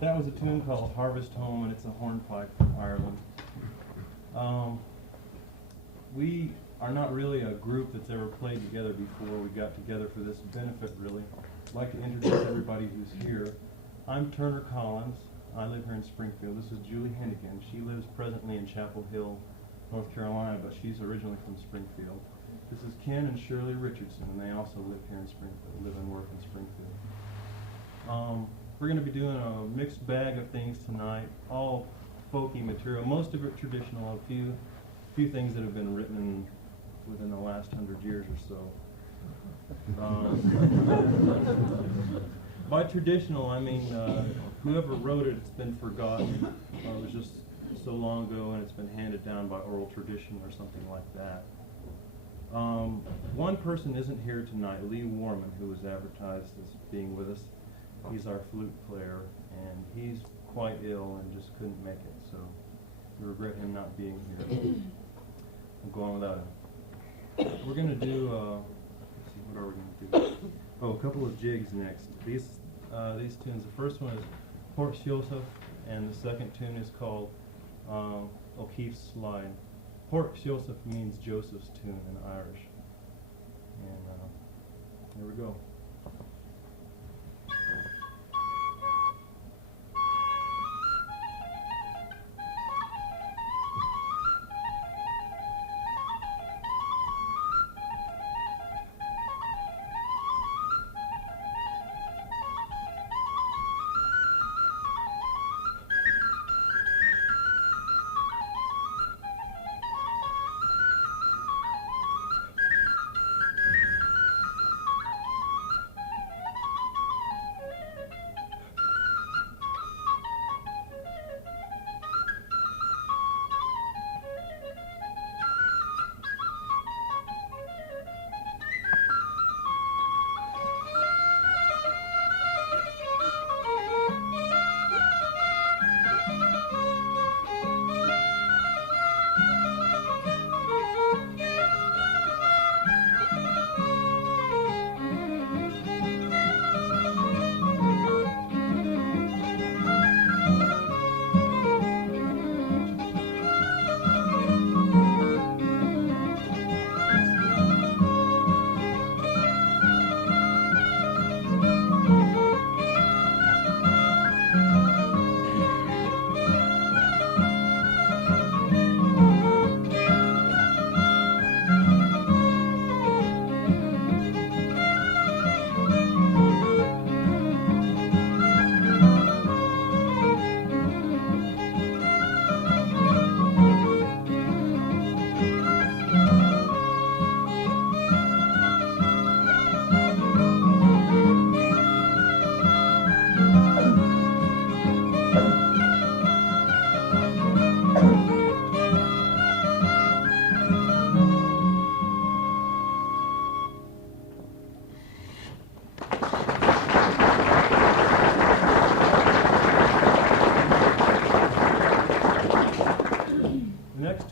That was a tune called Harvest Home, and it's a hornpipe from Ireland. We are not really a group that's ever played together before. We got together for this benefit, really. I'd like to introduce everybody who's here. I'm Turner Collins. I live here in Springfield. This is Julie Hennigan. She lives presently in Chapel Hill, North Carolina, but she's originally from Springfield. This is Ken and Shirley Richardson, and they also live here in Springfield, live and work in Springfield. We're going to be doing a mixed bag of things tonight, all folky material, most of it traditional, a few things that have been written within the last 100 years or so. By traditional, I mean whoever wrote it, it's been forgotten. It was just so long ago, and it's been handed down by oral tradition or something like that. One person isn't here tonight, Lee Worman, who was advertised as being with us. He's our flute player, and he's quite ill and just couldn't make it, so we regret him not being here. We'll go on without him. We're going to do, let's see, what are we going to do? Oh, a couple of jigs next. These tunes, the first one is Horst, and the second tune is called O'Keefe's Slide. Horst means Joseph's tune in Irish. And here we go.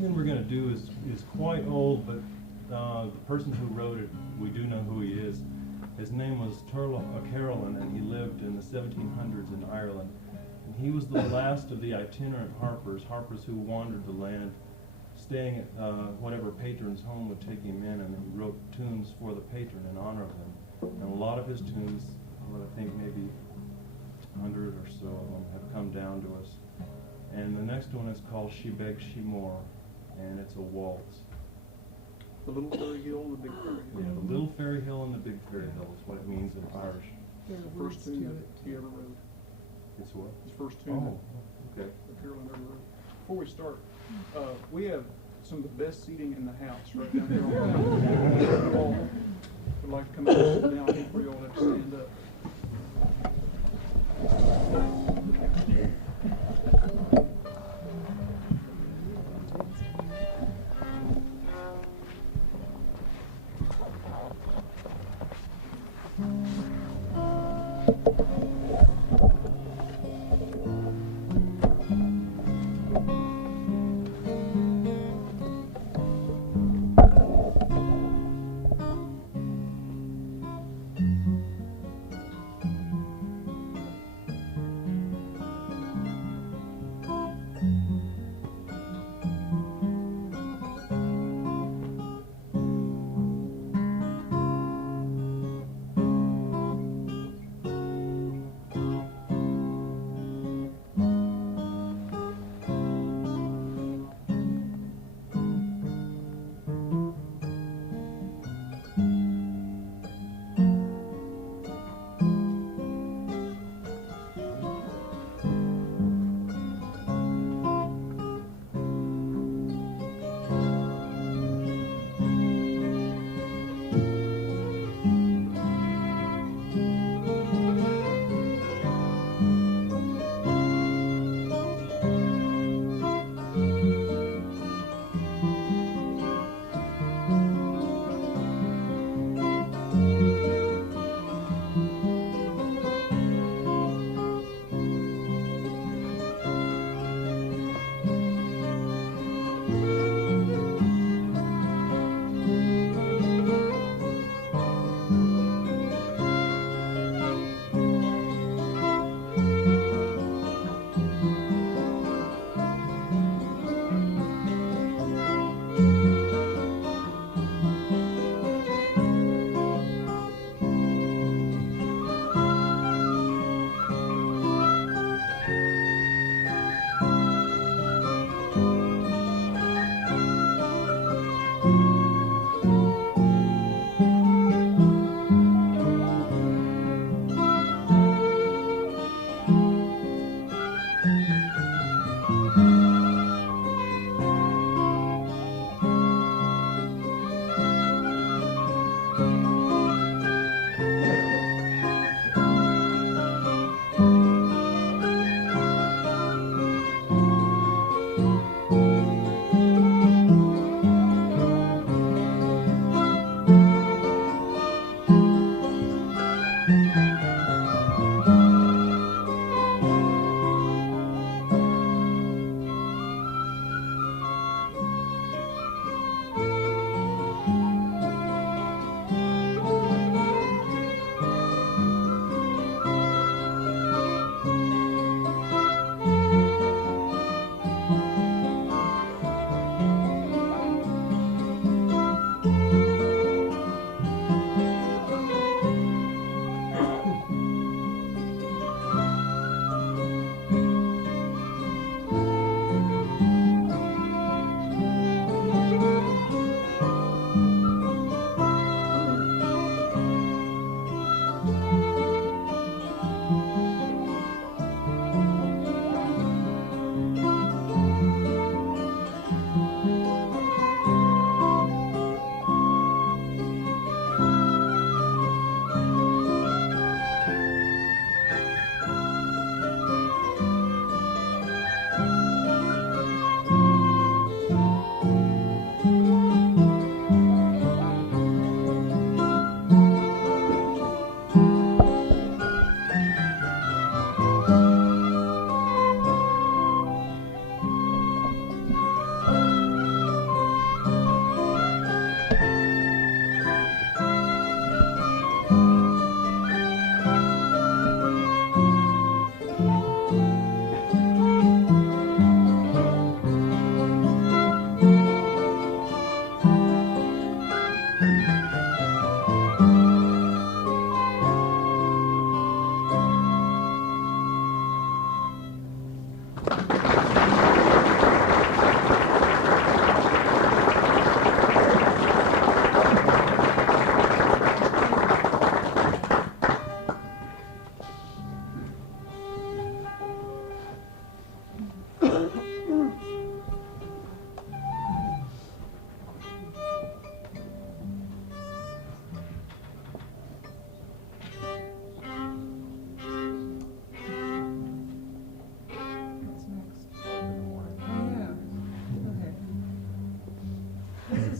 tune we're going to do is quite old, but the person who wrote it, we do know who he is. His name was Turlough Carolan, and he lived in the 1700s in Ireland. And he was the last of the itinerant harpers who wandered the land, staying at whatever patron's home would take him in, and he wrote tunes for the patron in honor of him. And a lot of his tunes, I think maybe 100 or so of them, have come down to us. And the next one is called She Begs She More, and it's a waltz. The little fairy hill and the big fairy hill. Yeah, the little fairy hill and the big fairy hill is what it means in Irish. It's the first tune that he ever wrote. It's what? His first tune okay. that Carolan ever wrote. Before we start, we have some of the best seating in the house right down here. If you all would like to come out and sit down before you all have to stand up.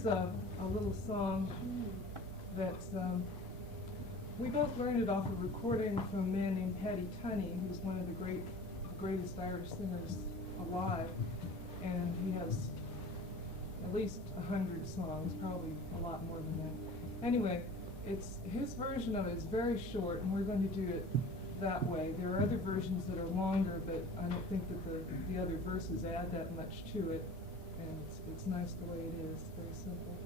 Here's a little song that we both learned it off a recording from a man named Paddy Tunney, who's one of the greatest Irish singers alive, and he has at least 100 songs, probably a lot more than that. Anyway, his version of it is very short, and we're going to do it that way. There are other versions that are longer, but I don't think that the other verses add that much to it, and it's nice the way it is. It's very simple.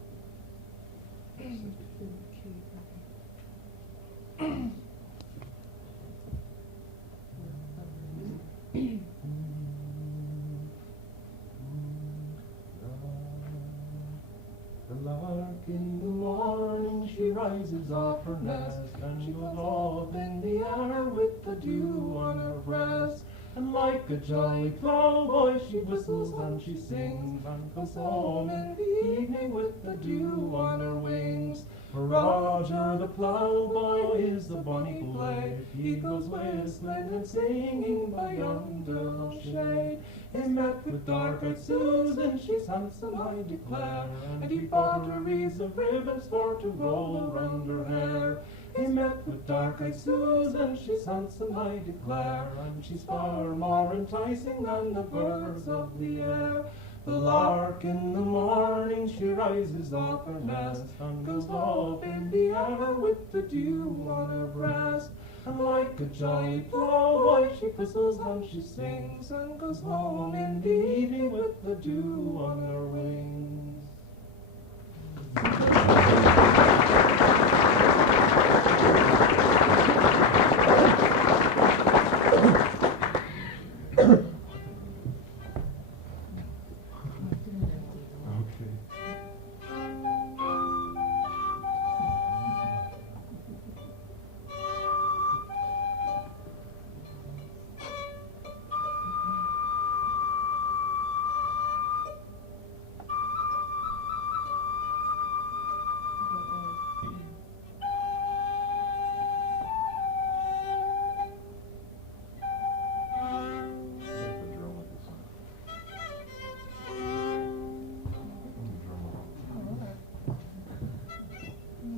The lark in the morning, she rises off her nest, and she goes off in the air with the dew on her breast. And like a jolly plowboy, she whistles and she sings, and goes home in the evening with the dew on her wings. For Roger the plowboy is the bonny boy, he goes whistling and singing by yonder shade. He met with dark-eyed Susan, she's handsome I declare, and he bought her wreaths of ribbons for to roll around her hair. He met with dark-eyed Susan, she's handsome I declare, and she's far more enticing than the birds of the air. The lark in the morning, she rises off her nest, and goes off in the air with the dew on her breast. And like a jolly plowboy, she whistles and she sings, and goes home in the evening with the dew on her wings.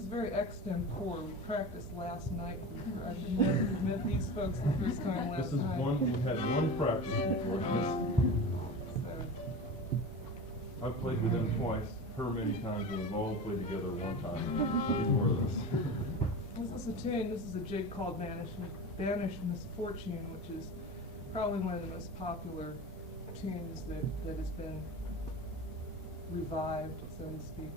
Very extempore. We practiced last night. I've met these folks the first time last night. This is we had one practice before this. So. I've played with them twice, her many times, and we've all played together one time before this. This is a tune, this is a jig called Banish Misfortune, which is probably one of the most popular tunes that has been revived, so to speak.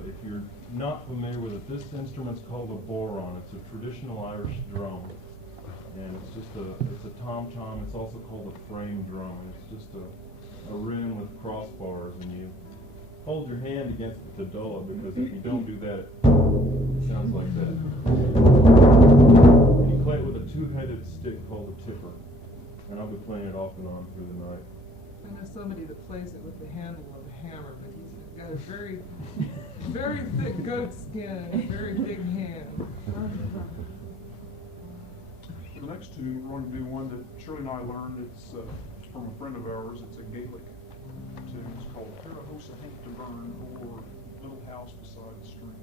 it. If you're not familiar with it, this instrument's called a Bodhran. It's a traditional Irish drum. And it's just it's a tom-tom. It's also called a frame drum. It's just a rim with crossbars, and you hold your hand against it to dull it, because if you don't do that, it sounds like that. And you play it with a two-headed stick called a tipper. And I'll be playing it off and on through the night. I know somebody that plays it with the handle of a hammer, but he's got a very, very thick goat skin and a very big hand. The next tune, we're going to do one that Shirley and I learned. It's from a friend of ours. It's a Gaelic tune. It's called Parahosa Hank to Burn, or Little House Beside the Stream.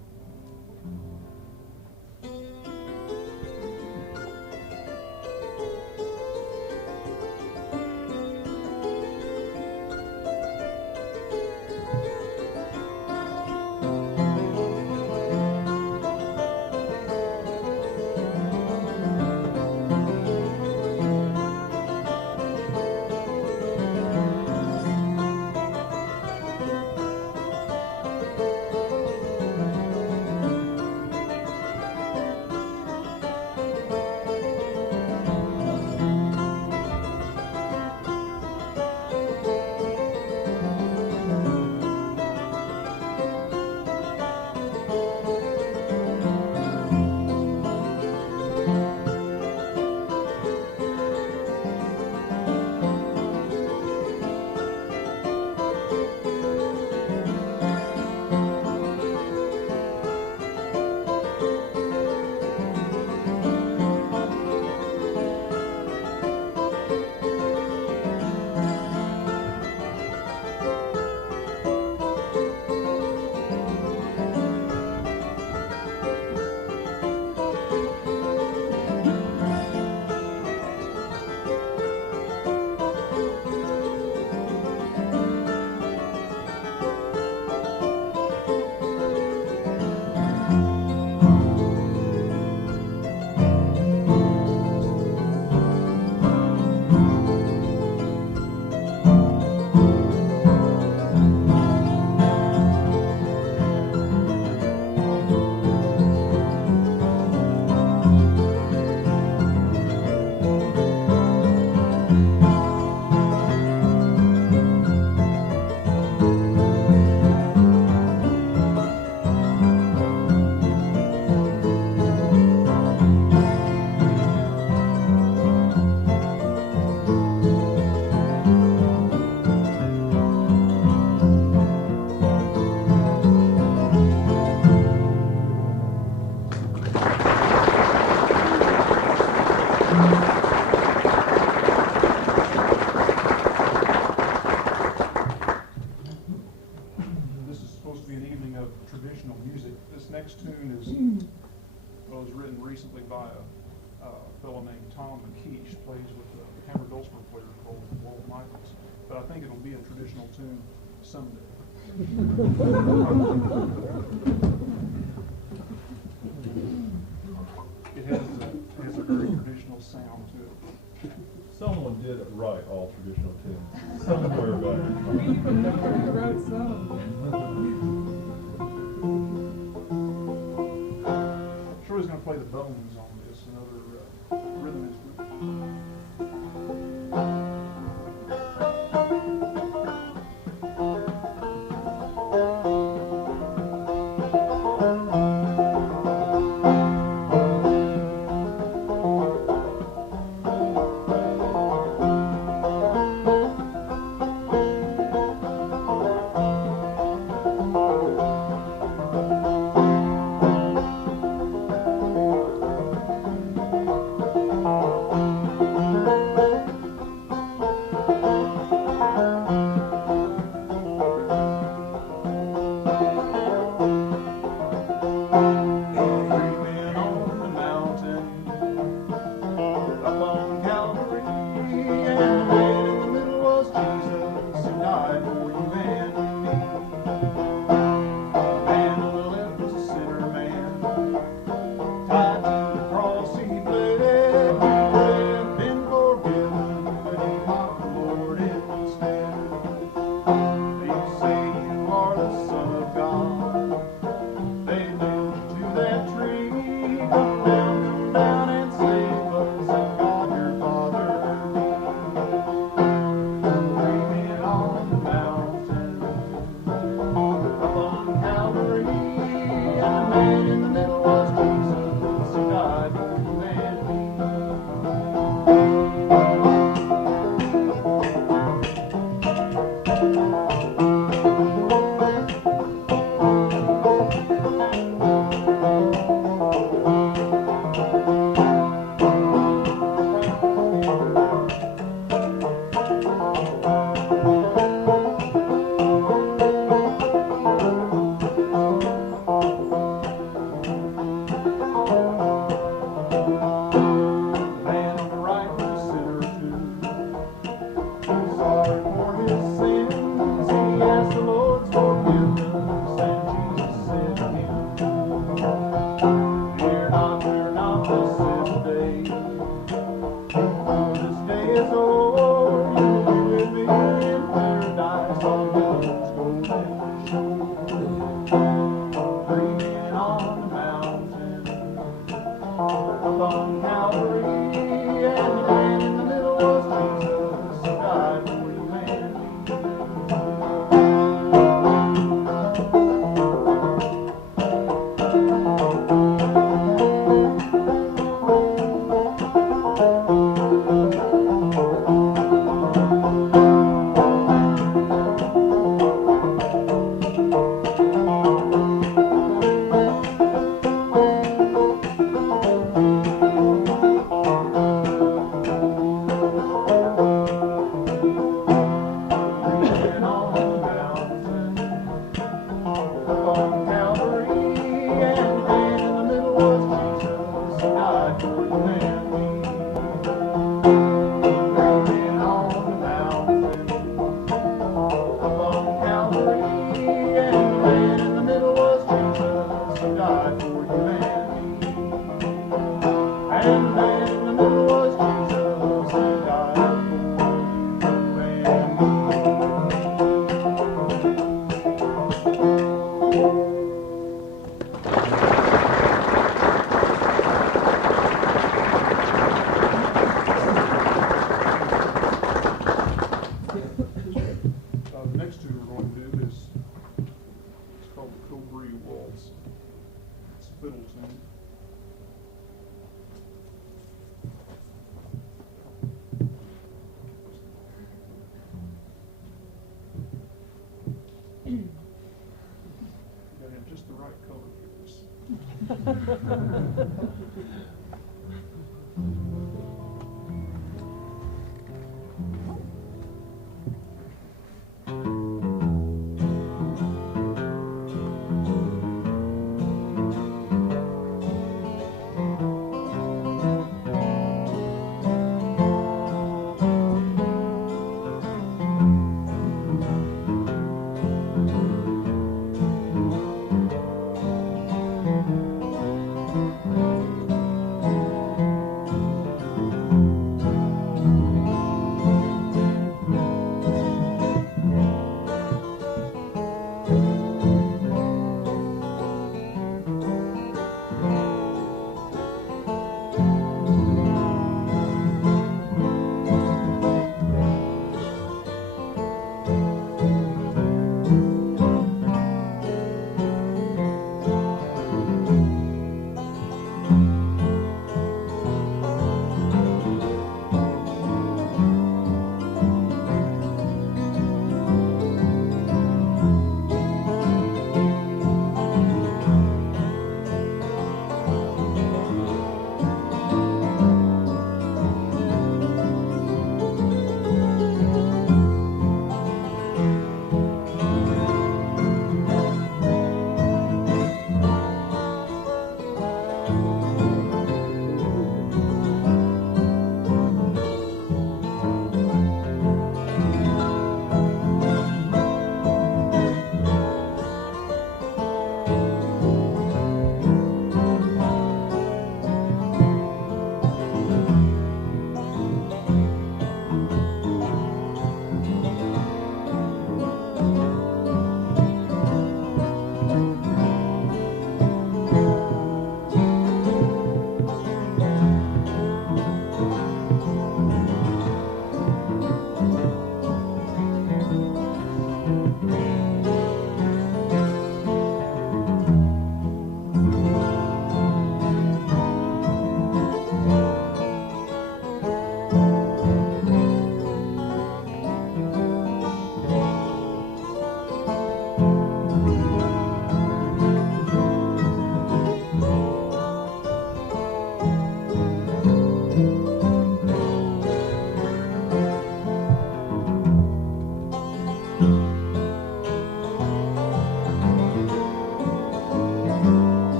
Recently by a fellow named Tom McKeish, plays with a hammer dulcimer player called Walt Michaels. But I think it'll be a traditional tune someday. It has a very traditional sound to it. Someone did write all traditional tunes somewhere back. We even know who wrote some of them. Shirley's going to play the bones on this, another rhythm instrument. blessed day. Before this day is o'er, you'll be with me in paradise on heaven's golden shore. Dreaming on the mountain, up on Calvary, and the man in the middle was Jesus, who died for humanity.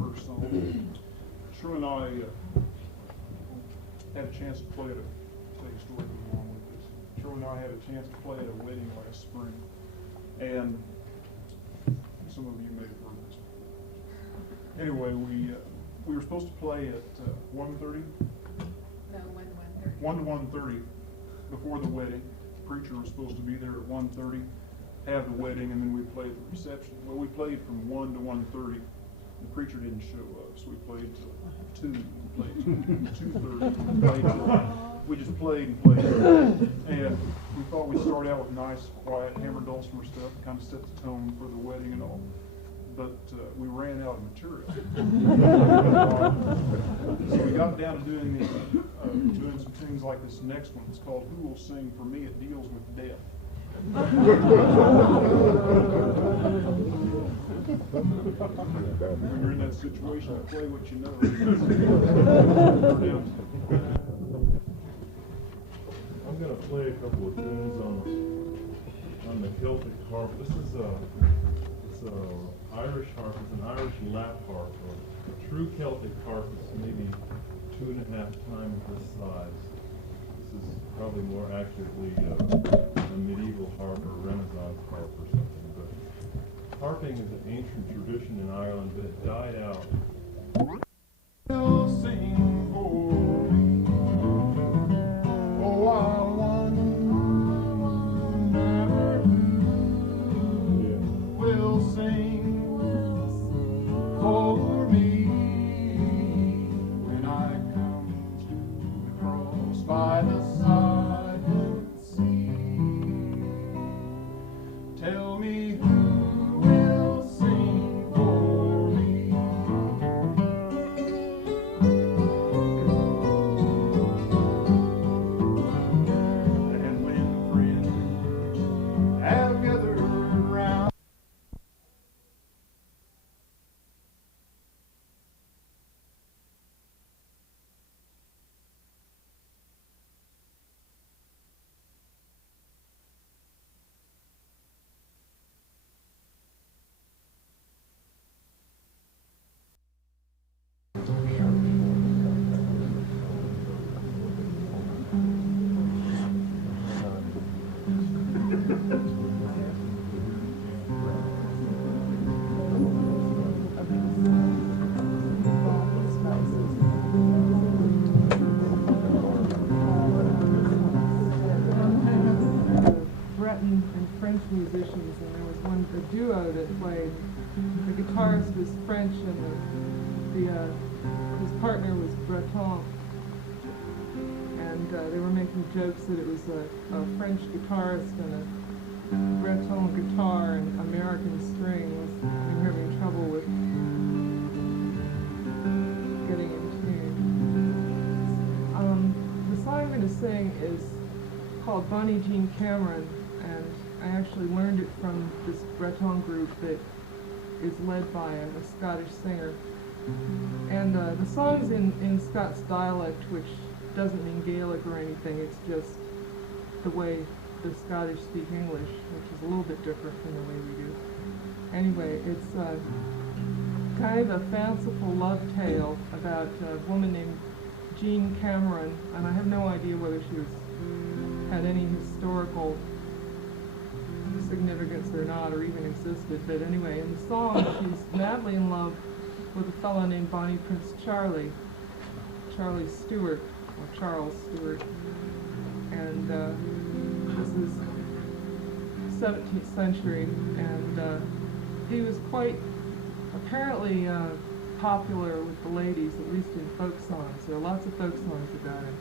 starter song. Shirley and I had a chance to play at a, tell you a story that goes along with this. Shirley and I had a chance to play at a wedding last spring, and some of you may have heard this. Anyway, we were supposed to play at 1:30. No, 1 to 1:30. 1 to 1:30 before the wedding. The preacher was supposed to be there at 1:30, have the wedding, and then we played the reception. Well, we played from 1 to 1:30. The preacher didn't show up, so we played till 2. We played till 2:30. We just played and played. And we thought we'd start out with nice, quiet, hammer dulcimer stuff, kind of set the tone for the wedding and all. But we ran out of material. So we got down to doing some things like this next one. It's called "Who Will Sing for Me?" It deals with death. When you're in that situation, play what you know. I'm going to play a couple of tunes on the Celtic harp. This is Irish harp. It's an Irish lap harp. A true Celtic harp is maybe 2.5 times this size. This is probably more accurately a medieval harp or Renaissance harp or something. But harping is an ancient tradition in Ireland, but it died out. Will sing for me. Oh, I wonder who will sing for me when I come to the cross by the silent sea. Tell me who will sing for me. And when friends have gathered round, Breton and French musicians, and there was a duo that played. The guitarist was French, and his partner was Breton. And they were making jokes that it was a French guitarist and a Breton guitar and American strings. They were having trouble with getting in tune. The song I'm going to sing is called Bonnie Jean Cameron, and I actually learned it from this Breton group that is led by a Scottish singer. And the song's in Scots dialect, which doesn't mean Gaelic or anything. It's just the way the Scottish speak English, which is a little bit different from the way we do. Anyway, it's kind of a fanciful love tale about a woman named Jean Cameron, and I have no idea whether she had any historical significance or not, or even existed. But anyway, in the song, she's madly in love with a fellow named Bonnie Prince Charlie Stewart, or Charles Stewart. And this is 17th century, and he was quite apparently popular with the ladies, at least in folk songs. There are lots of folk songs about him.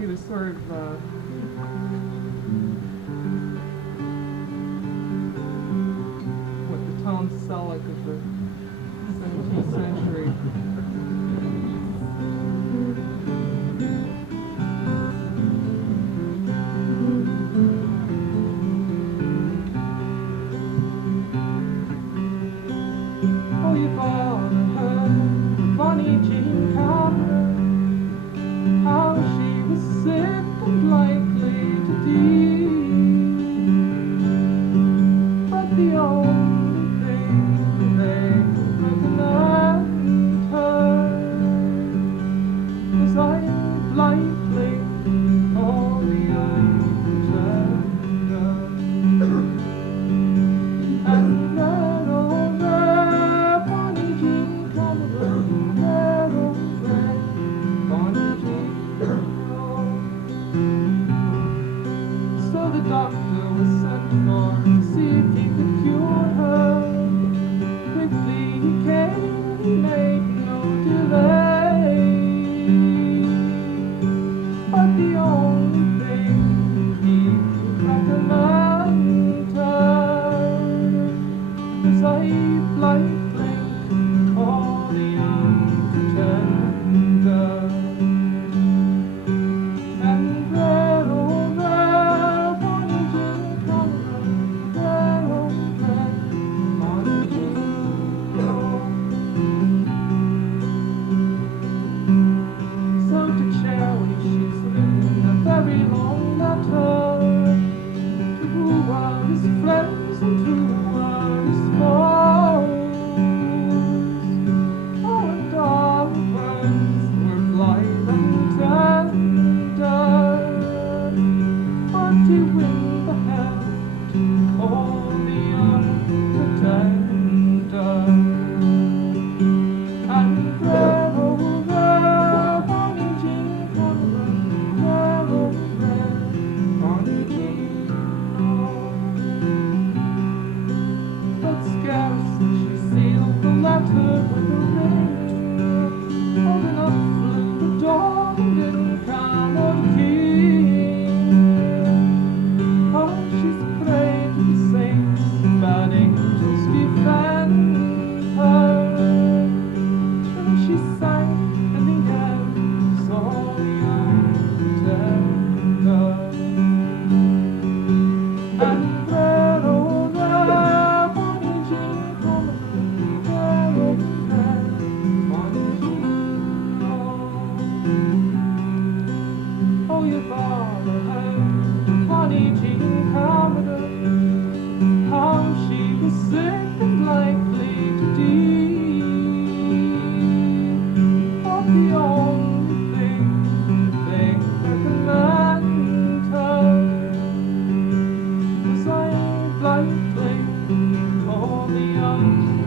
He was sort of the Tom Selleck of the 17th century. Oh, you bought her, Bonnie Jean Cameron, how she was sick and likely to die. the only thing they recognized her was light, lightly on the agenda. And that old red Bonnie Jean Cameron, that old red Bonnie Jean. So the doctor was sent for to see if he could cure her. Quickly he came, he made no delay. But the only thing he could recommend her was a blind blink or the unpretender. And that old red Bonnie Jean Cameron, that old red Bonnie Jean. So to Shirley she's written a very long letter to who are his friends and who are his foes. Oh, and all the words were blithe and tender, but to win the hand or the unpretender. And that old red Bonnie Jean Cameron, that old red Bonnie Jean. But scarce she sealed the letter with a ring, old enough flew the dawn didn't come on key. Oh, she's prayed to the saints, bad angels defend her. And she sang in the end, so tender. And that old red Bonnie Jean Cameron, that old red Bonnie Jean. Oh, your father heard Bonnie Jean Cameron, how she was sick and likely to die. But the only thing they recommend her was a blind blink or the unpretender.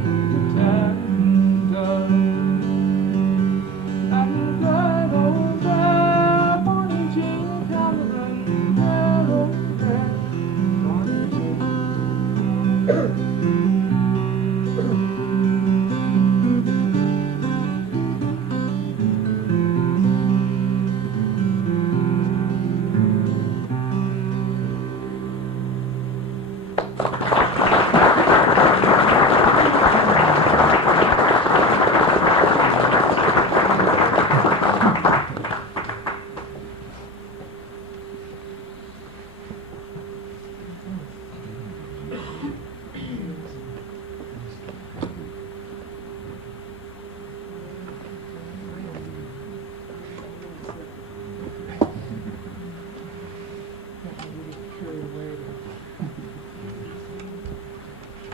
And that old red Bonnie Jean Cameron, that old red Bonnie Jean.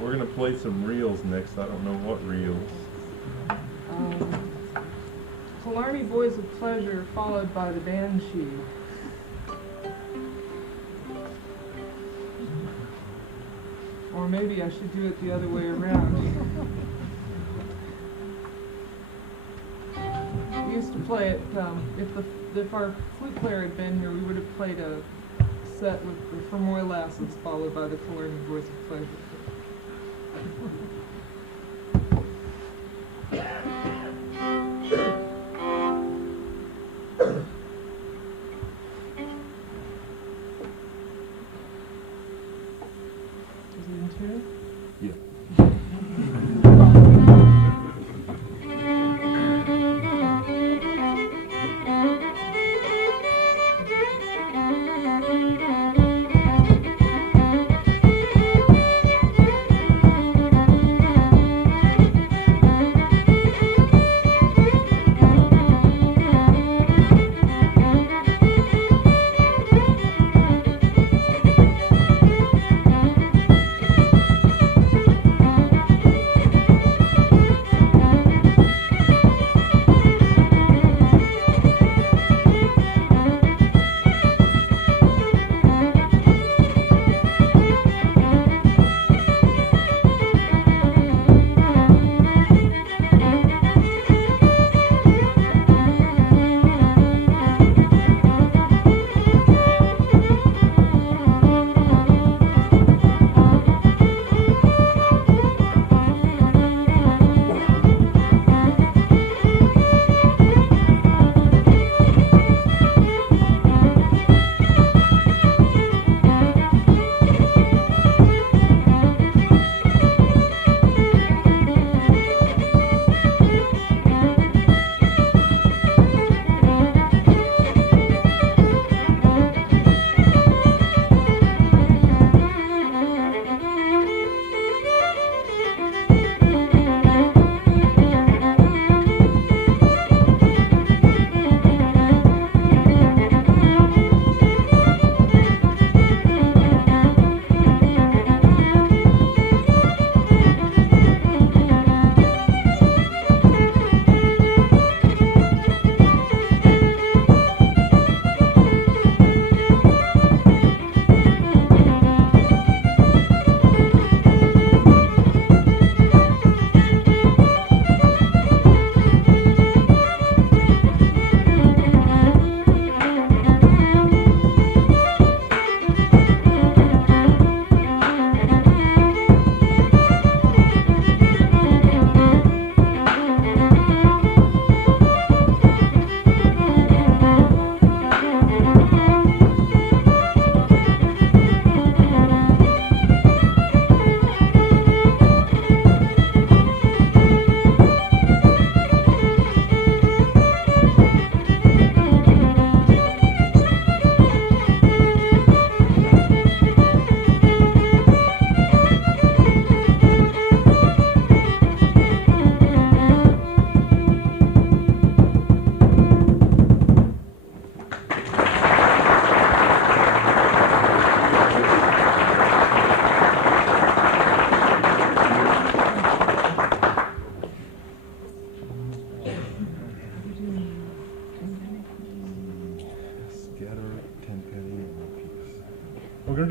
We're gonna play some reels next. I don't know what reels. Killarney Boys of Pleasure followed by the Banshee. Or maybe I should do it the other way around. We used to play it, if our flute player had been here, we would have played a set with the Fermoy Lasses followed by the Killarney Boys of Pleasure. Is it in tune? Yeah.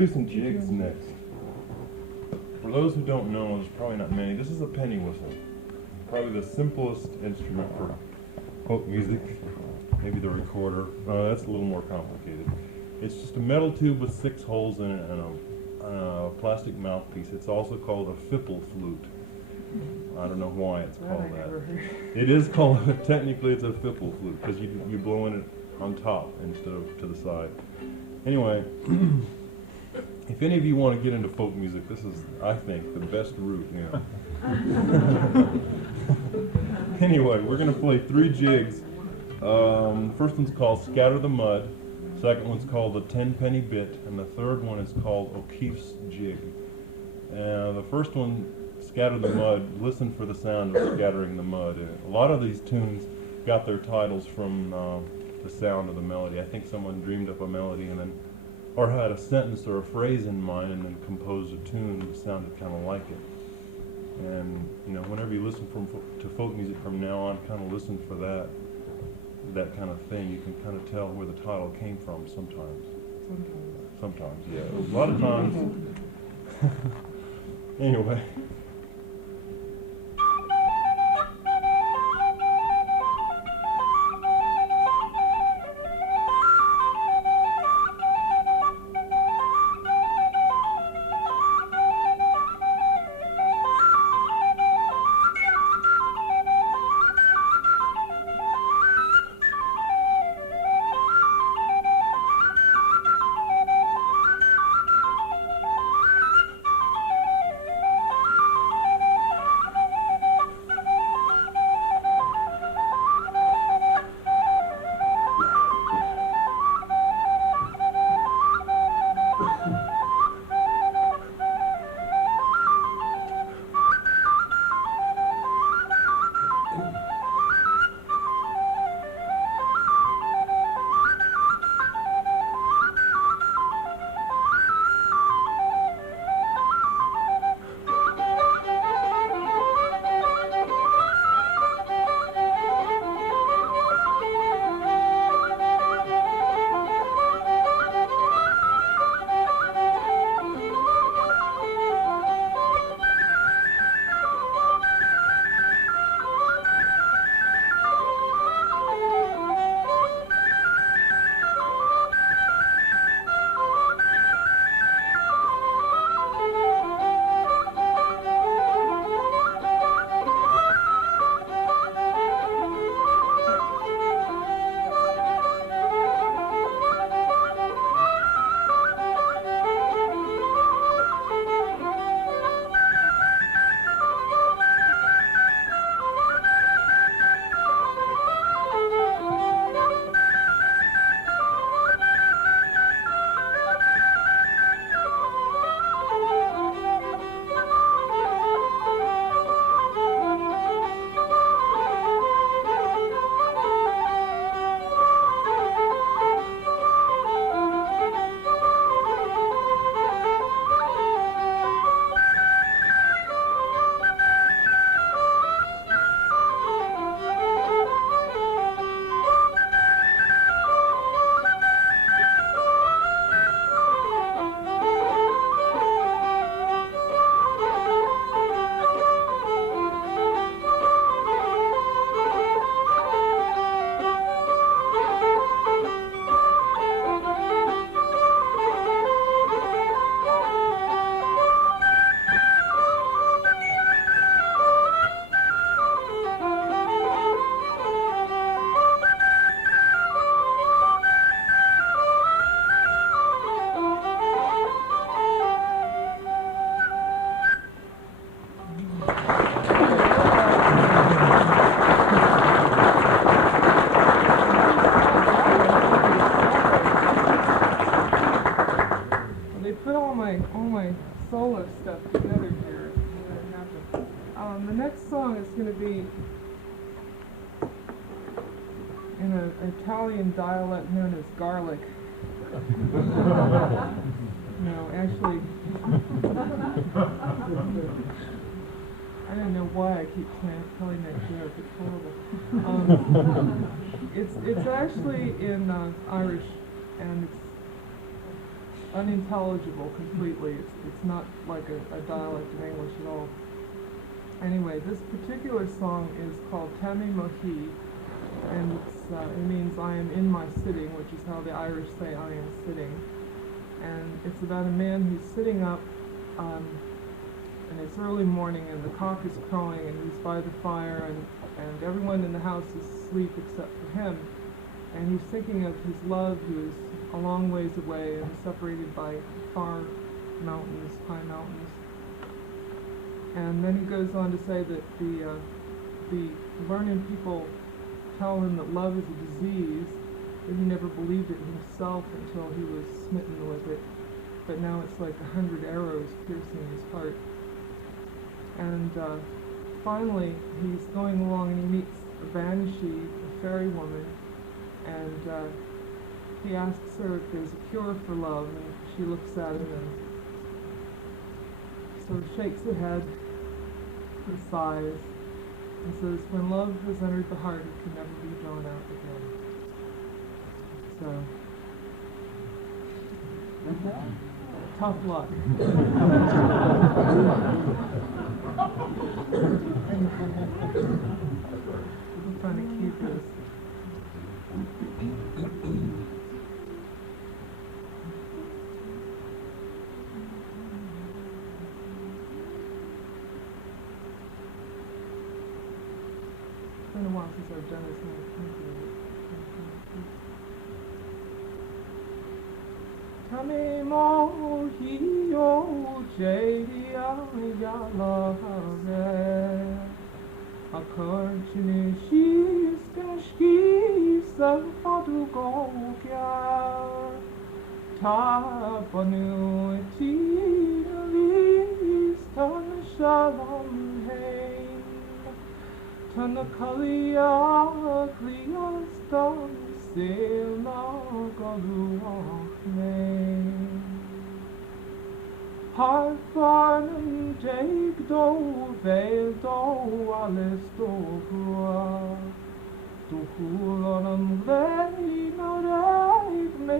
introducing jigs next. For those who don't know, there's probably not many, this is a penny whistle. Probably the simplest instrument for folk music. Maybe the recorder. That's a little more complicated. It's just a metal tube with 6 holes in it and a plastic mouthpiece. It's also called a fiddle flute. I don't know why it's called that. It is called, technically it's a fiddle flute, because you blow in it on top instead of to the side. Anyway, if any of you want to get into folk music, this is, I think, the best route, you know. Anyway, we're going to play 3 jigs. First one's called Scatter the Mud, second one's called the 10-penny bit, and the third one is called O'Keefe's Jig. The first one, Scatter the Mud, listen for the sound of scattering the mud. A lot of these tunes got their titles from the sound of the melody. I think someone dreamed up a melody and then, or had a sentence or a phrase in mind and then composed a tune that sounded kind of like it. And you know, whenever you listen to folk music from now on, kind of listen for that kind of thing. You can kind of tell where the title came from sometimes. Sometimes, yeah. A lot of times. Anyway. solo stuff together here. The next song is going to be in an Italian dialect known as garlic. No, actually, I don't know why I keep telling that joke. It's horrible. It's actually in Irish, and unintelligible completely. It's not like a dialect of English at all. Anyway, this particular song is called Tami Mohi, and it means I am in my sitting, which is how the Irish say I am sitting. And it's about a man who's sitting up, and it's early morning, and the cock is crowing, and he's by the fire, and everyone in the house is asleep except for him. And he's thinking of his love, who is a long ways away and separated by far mountains, high mountains. And then he goes on to say that the learned people tell him that love is a disease, that he never believed it himself until he was smitten with it. But now it's like 100 arrows piercing his heart. And finally, he's going along and he meets a Banishee, a fairy woman, and he asks her if there's a cure for love, and she looks at him and sort of shakes her head and sighs and says, when love has entered the heart, it can never be drawn out again. So, tough luck. We're trying to keep this. It's been a while since I've done this one. Tami mohi yo jaya yalare akarchini skanshki salfadu gokya tapanu tinalis tan shalom hein tan kaliya kliyastan sela galuachne Harfarnum take do veil do alles do hua do hulanum lei no reik me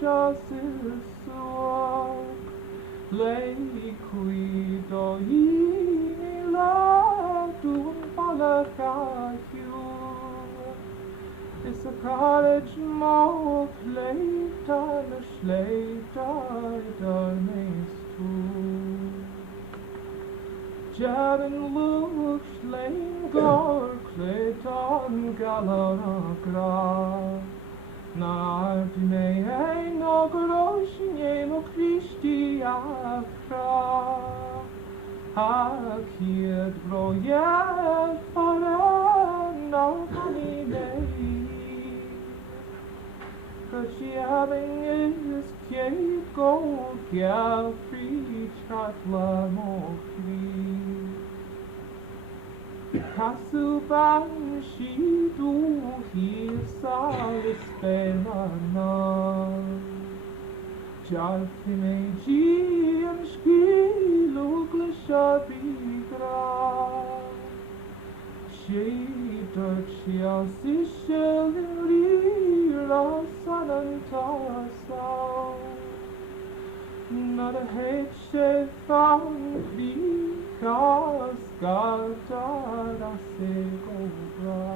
justice so lei qui do yini la do palaka It's a cottage more later, later, darkness too. Jabin looks lane gore, Clayton Galaragra. Nardine ein no groshin mo Christi afra. Hakid broyer for no honey day. Cause she having is cake gold, yeah, free chatla mo free. Kasuban she do he salis pelana. Jalfine ji am skilu glisha bigra. She dirt she asi shellin rira sananta sao. Not a hate she found because God I say go bra.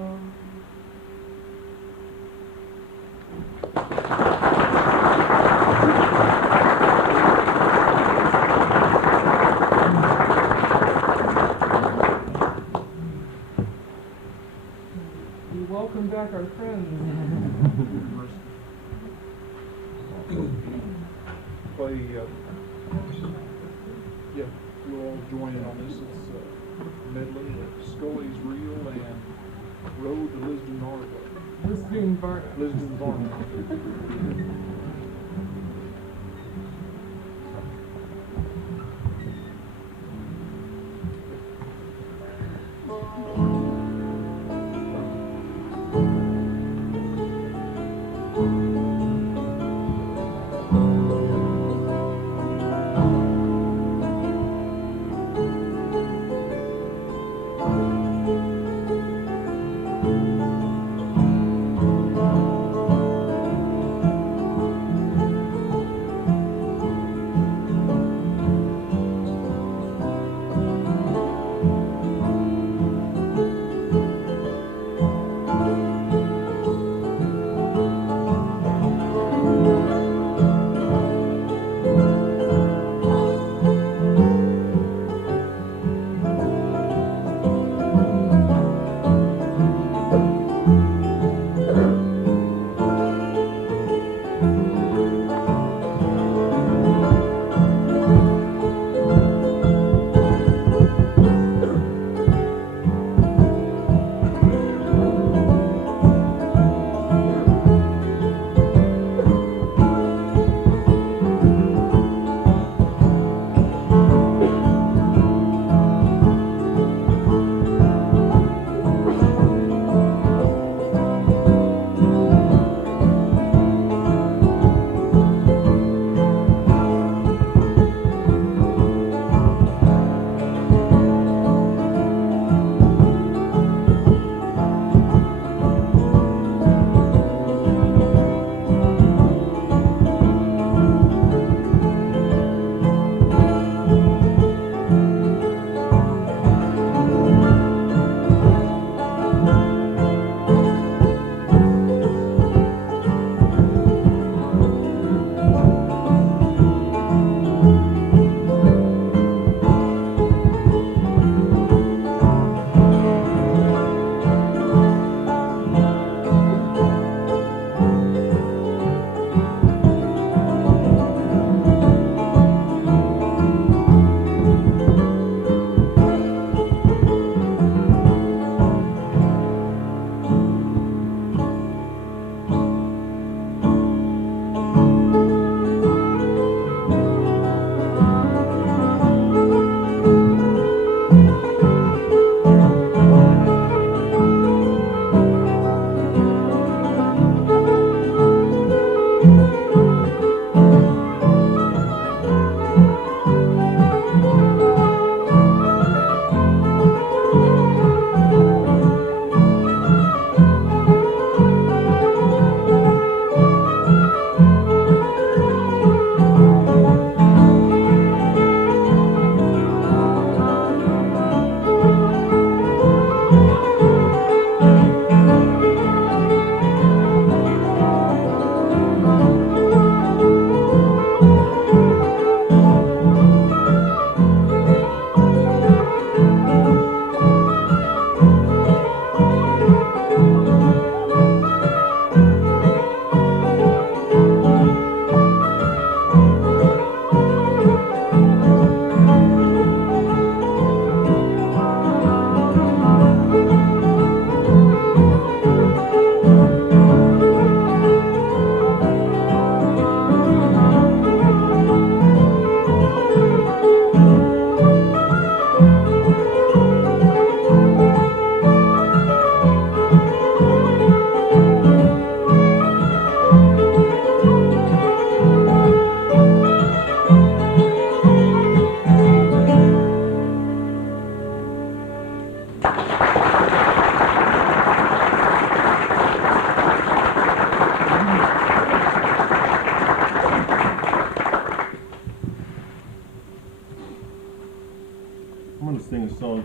Welcome back our friends. Play, yeah, we'll all join in on this. It's medley, Scully's Reel and Road to Lisbon Harbor. Lisbon Bar. Lisbon Barn.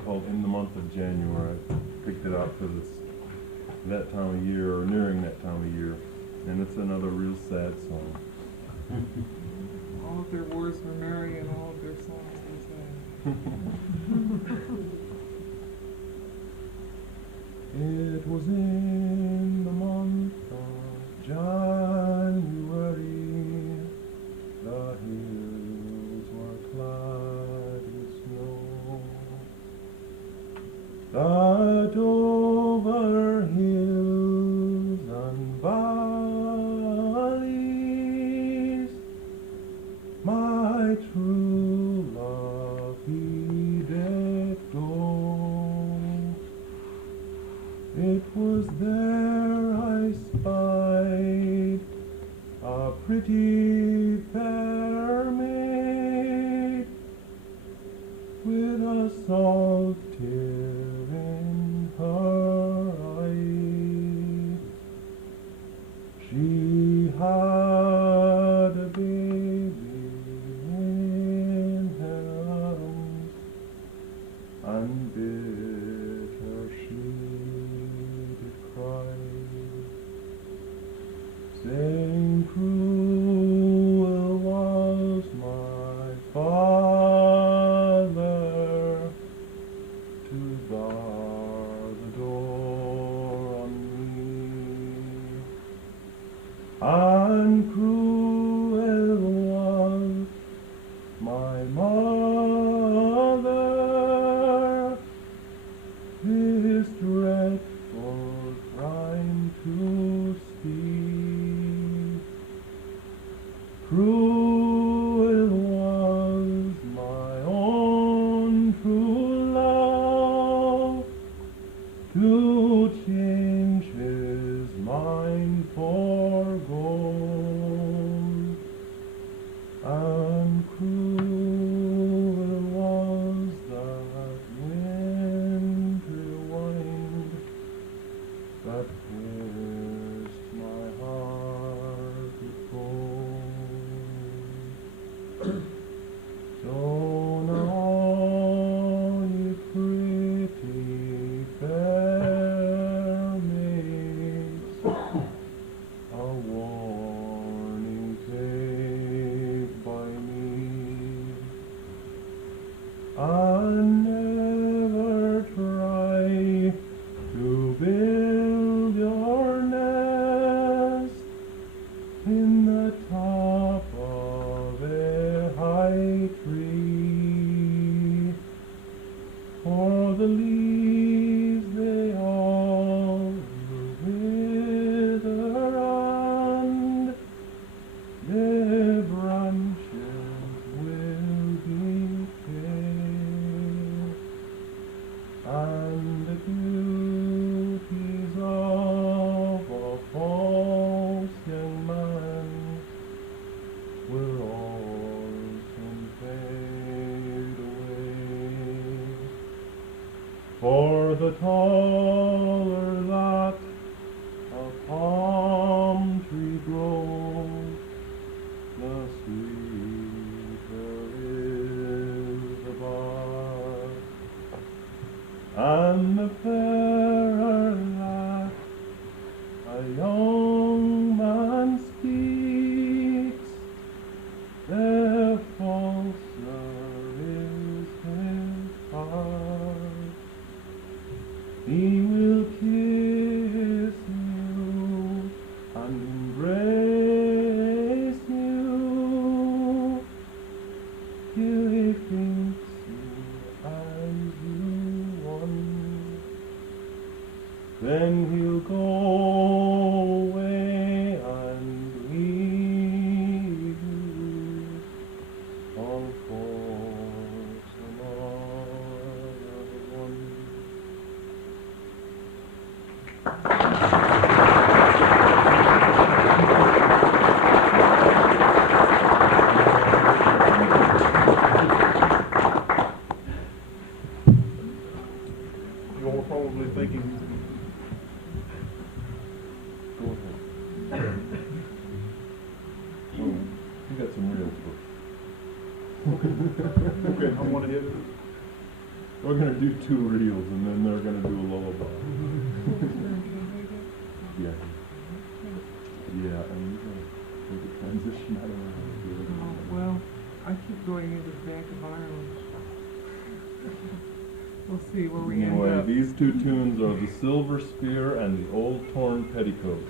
called In the Month of January. I picked it out because it's that time of year, or nearing that time of year. And it's another real sad song. All of their wars were merry and all of their songs were sad. It was in the month of January, the hills were clad with snow. The Dover hills and valleys, my true love he did go. It was there I spied a pretty fair maid with a salt tear in her eye. She had a baby in her arms, and bitter she did cry, saying, cruel was my father to bar the door on me, and cruel was my mother, this dreadful crime to speak. Cruel was my own true love to change his mind for gold, and cruel was that wintry wind that pierced my heart with gold. So now, ye pretty fair maids, a warning take by me, and never try to build your nest in the top of a high tree, for the leaves they all will wither, and their branches will decay, and the beauties of a false young man will all soon fade away. For the taller that a palm tree grows, the sweeter is the bark, and the fairer that a young man speaks, the falser is his heart. He will kiss you and embrace you till he thinks you as you want. Then he'll go away and leave you all for some other one. You all are probably thinking, Go ahead. Oh, you got some real books. okay, I want to hit it. We're gonna do 2 reels and then they're gonna do a lullaby. Yeah. Yeah, and with the transition, I don't know how to do it. Oh, well, I keep going into the Bank of Ireland. We'll see where we end Anyway, up. these 2 tunes are The Silver Spear and The Old Torn Petticoat.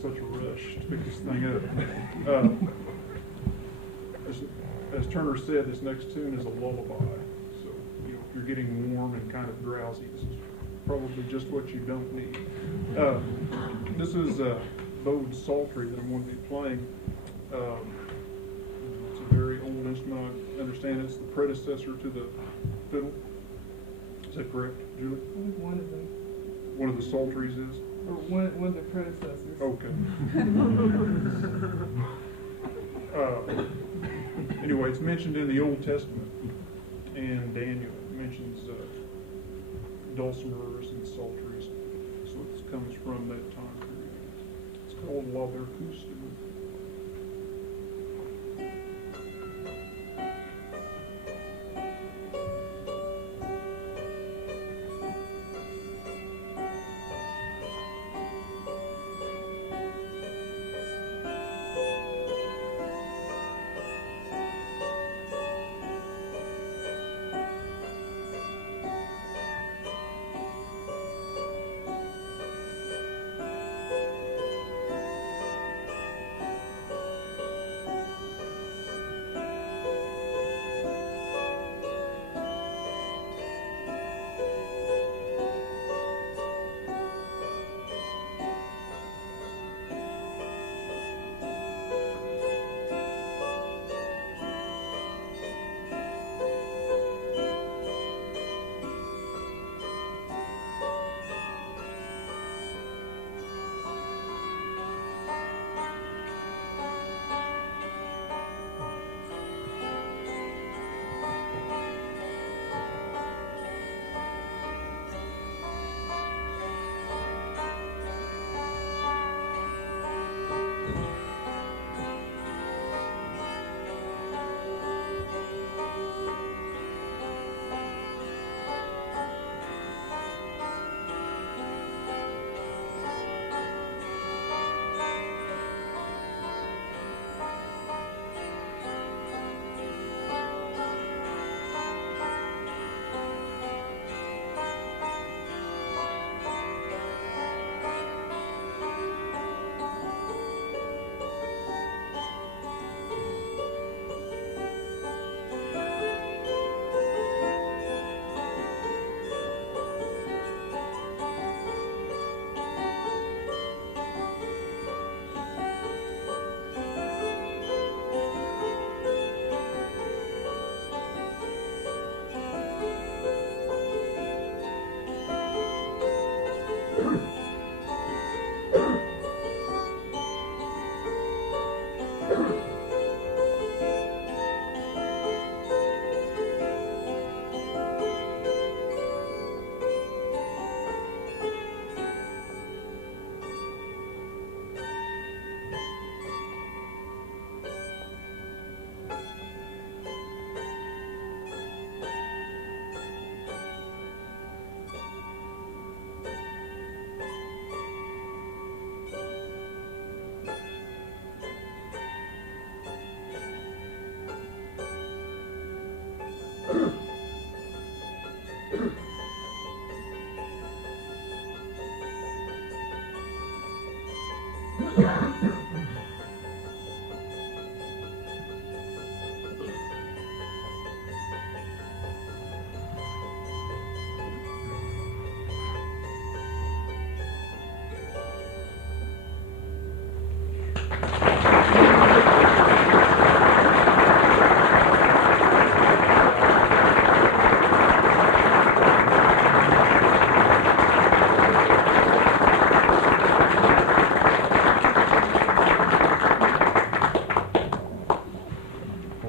such a rush to pick this thing up. As Turner said, this next tune is a lullaby. So, you know, if you're getting warm and kind of drowsy, this is probably just what you don't need. This is Bode's Psaltery that I'm going to be playing. It's a very old instrument. I understand it's the predecessor to the fiddle. Is that correct, Julie? I think one of them. One of the psalteries is? Or one of the predecessors. Okay. Anyway, it's mentioned in the Old Testament, and Daniel mentions dulcimers and psalteries, so it comes from that time period. It's called La Vercuste.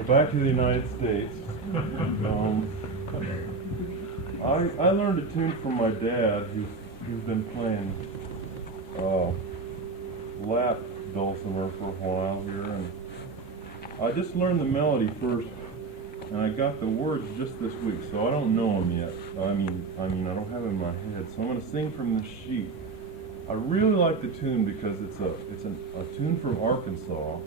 Back to the United States. I learned a tune from my dad, who's been playing lap dulcimer for a while here, and I just learned the melody first, and I got the words just this week, so I don't know them yet. I mean, I don't have them in my head, so I'm going to sing from the sheet. I really like the tune because it's a tune from Arkansas.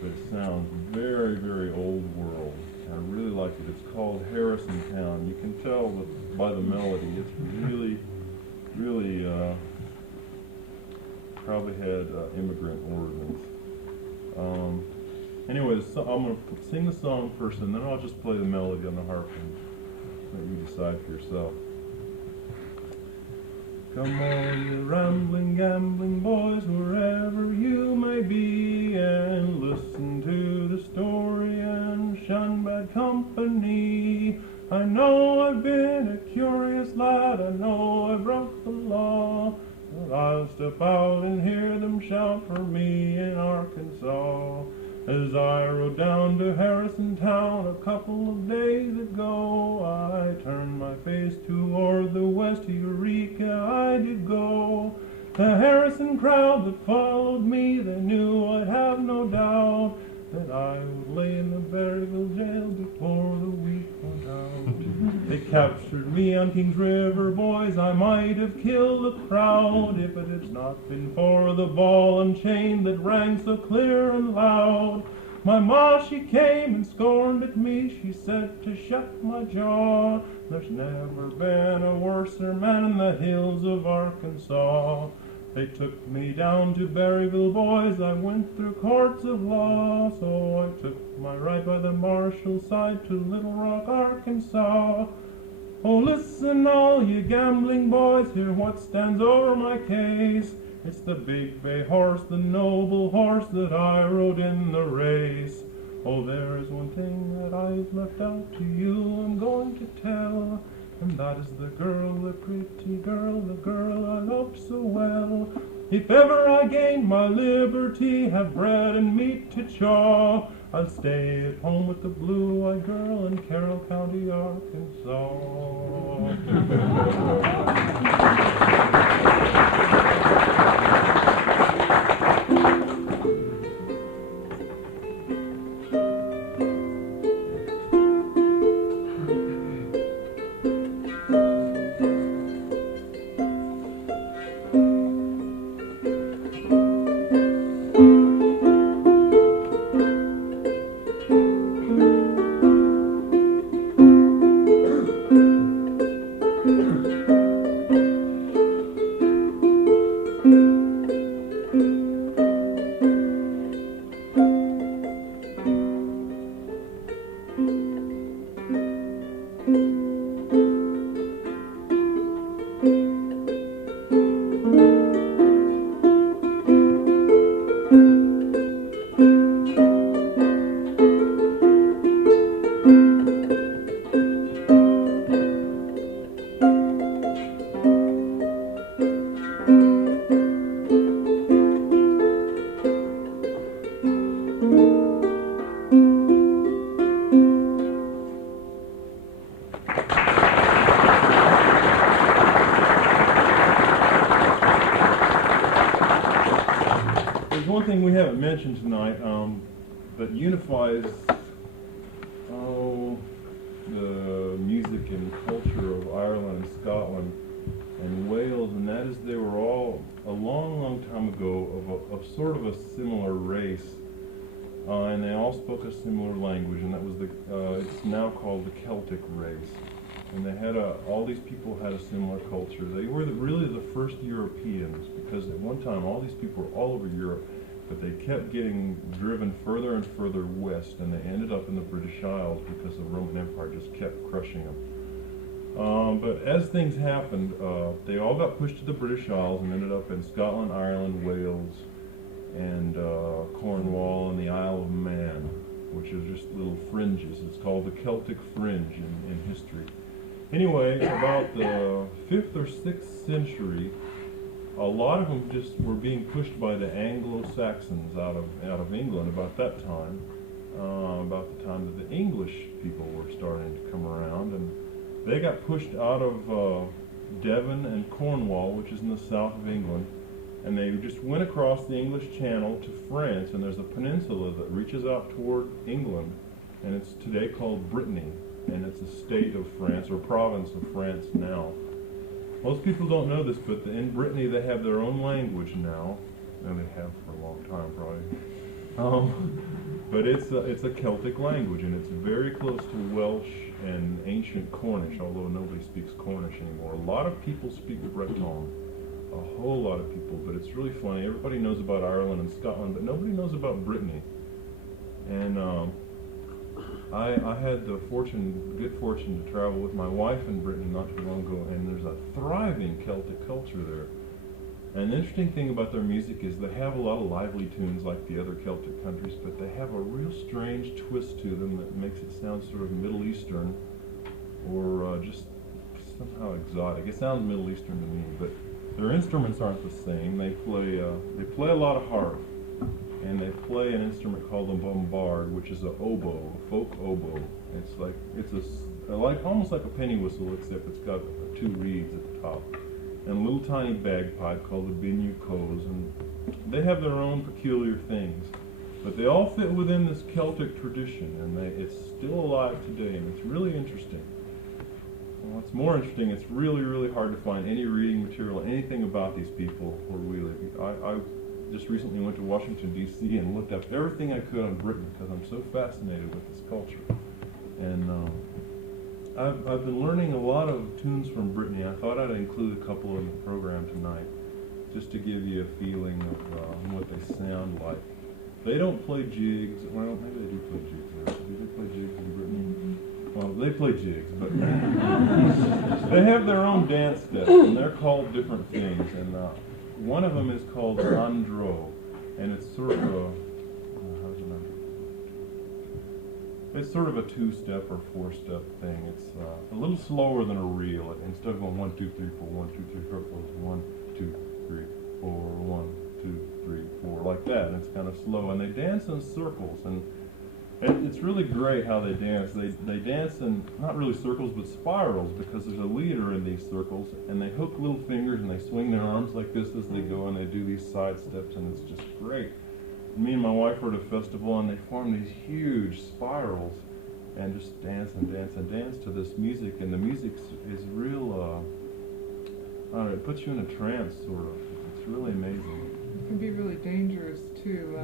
But it sounds very, very old world. I really like it. It's called Harrison Town. You can tell by the melody. It's really, really probably had immigrant origins. Anyways, so I'm going to sing the song first, and then I'll just play the melody on the harp and let you decide for yourself. Come on, you rambling, gambling boys, wherever you may be, and listen to the story and shun bad company. I know I've been a curious lad, I know I broke the law, but I'll step out and hear them shout for me in Arkansas. As I rode down to Harrison Town a couple of days ago, I turned my face toward the west, Eureka I did go. The Harrison crowd that followed me, they knew I'd have no doubt that I would lay in the Berryville jail before the week went out. They captured me on Kings River, boys, I might have killed the crowd if it had not been for the ball and chain that rang so clear and loud. My ma, she came and scorned at me, she said to shut my jaw. There's never been a worser man in the hills of Arkansas. They took me down to Berryville, boys, I went through courts of law. So I took my ride by the Marshall side to Little Rock, Arkansas. Oh, listen all you gambling boys, hear what stands over my case. It's the big bay horse, the noble horse that I rode in the race. Oh, there is one thing that I've left out to you, I'm going to tell. And that is the girl, the pretty girl, the girl I loved so well. If ever I gain my liberty, have bread and meat to chaw, I'll stay at home with the blue-eyed girl in Carroll County, Arkansas. Mentioned tonight that unifies the music and culture of Ireland and Scotland and Wales, and that is they were all a long, long time ago of sort of a similar race. and they all spoke a similar language, and that was it's now called the Celtic race. And they had all these people had a similar culture. They were really the first Europeans, because at one time all these people were all over Europe, but they kept getting driven further and further west, and they ended up in the British Isles because the Roman Empire just kept crushing them. But as things happened, they all got pushed to the British Isles and ended up in Scotland, Ireland, Wales, and Cornwall and the Isle of Man, which is just little fringes. It's called the Celtic Fringe in history. Anyway, about the 5th or 6th century, a lot of them just were being pushed by the Anglo-Saxons out of England about that time, about the time that the English people were starting to come around, and they got pushed out of Devon and Cornwall, which is in the south of England, and they just went across the English Channel to France, and there's a peninsula that reaches out toward England, and it's today called Brittany, and it's a state of France, or province of France now. Most people don't know this, but in Brittany they have their own language now, and they have for a long time probably. But it's a Celtic language, and it's very close to Welsh and ancient Cornish, although nobody speaks Cornish anymore. A lot of people speak Breton, a whole lot of people, but it's really funny. Everybody knows about Ireland and Scotland, but nobody knows about Brittany. And I had the good fortune to travel with my wife in Brittany not too long ago, and there's a thriving Celtic culture there. And the interesting thing about their music is they have a lot of lively tunes like the other Celtic countries, but they have a real strange twist to them that makes it sound sort of Middle Eastern, or just somehow exotic. It sounds Middle Eastern to me, but their instruments aren't the same. They play a lot of harp, and they play an instrument called the bombard, which is a oboe, a folk oboe. It's almost like a penny whistle, except it's got 2 reeds at the top, and a little tiny bagpipe called the binucos, and they have their own peculiar things, but they all fit within this Celtic tradition, and it's still alive today, and it's really interesting. And what's more interesting, it's really, really hard to find any reading material, anything about these people who really. I just recently went to Washington, D.C. and looked up everything I could on Britain because I'm so fascinated with this culture. And I've been learning a lot of tunes from Brittany. I thought I'd include a couple in the program tonight, just to give you a feeling of what they sound like. They don't play jigs. Well, maybe they do play jigs. Do they play jigs in Brittany? Well, they play jigs, but they have their own dance steps, and they're called different things. And one of them is called andro, and it's sort of a it's sort of a 2-step or 4-step thing. It's a little slower than a reel. Instead of going 1, 2, 3, 4, 1, 2, 3, 4, it goes 1, 2, 3, 4, 1, 2, 3, 4, like that. And it's kind of slow, and they dance in circles, and it's really great how they dance. They dance in not really circles but spirals, because there's a leader in these circles, and they hook little fingers and they swing their arms like this as they go, and they do these side steps, and it's just great. Me and my wife were at a festival, and they formed these huge spirals and just dance and dance and dance to this music, and the music is real, I don't know, it puts you in a trance, sort of. It's really amazing. It can be really dangerous too.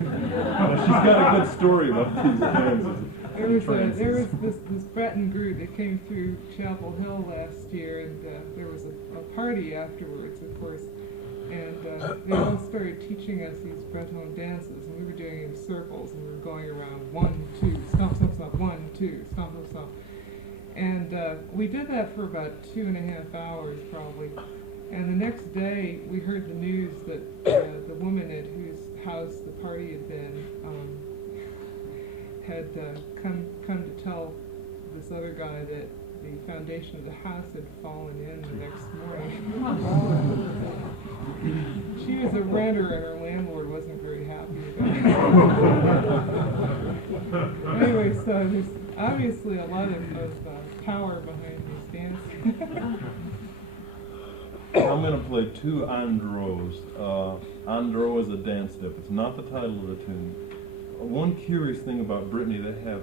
Well, she's got a good story about these dances. There was this Breton group that came through Chapel Hill last year, and there was a party afterwards, of course, and they all started teaching us these Breton dances, and we were doing it in circles, and we were going around 1, 2, stomp, stomp, stomp, 1, 2, stomp, stomp, stomp. And we did that for about 2.5 hours probably. And the next day, we heard the news that the woman at whose house the party had been had come to tell this other guy that the foundation of the house had fallen in the next morning. She was a renter, and her landlord wasn't very happy about it. Anyway, so there's obviously a lot of power behind these dances. I'm going to play 2 andros. Andro is a dance step. It's not the title of the tune. One curious thing about Brittany, they have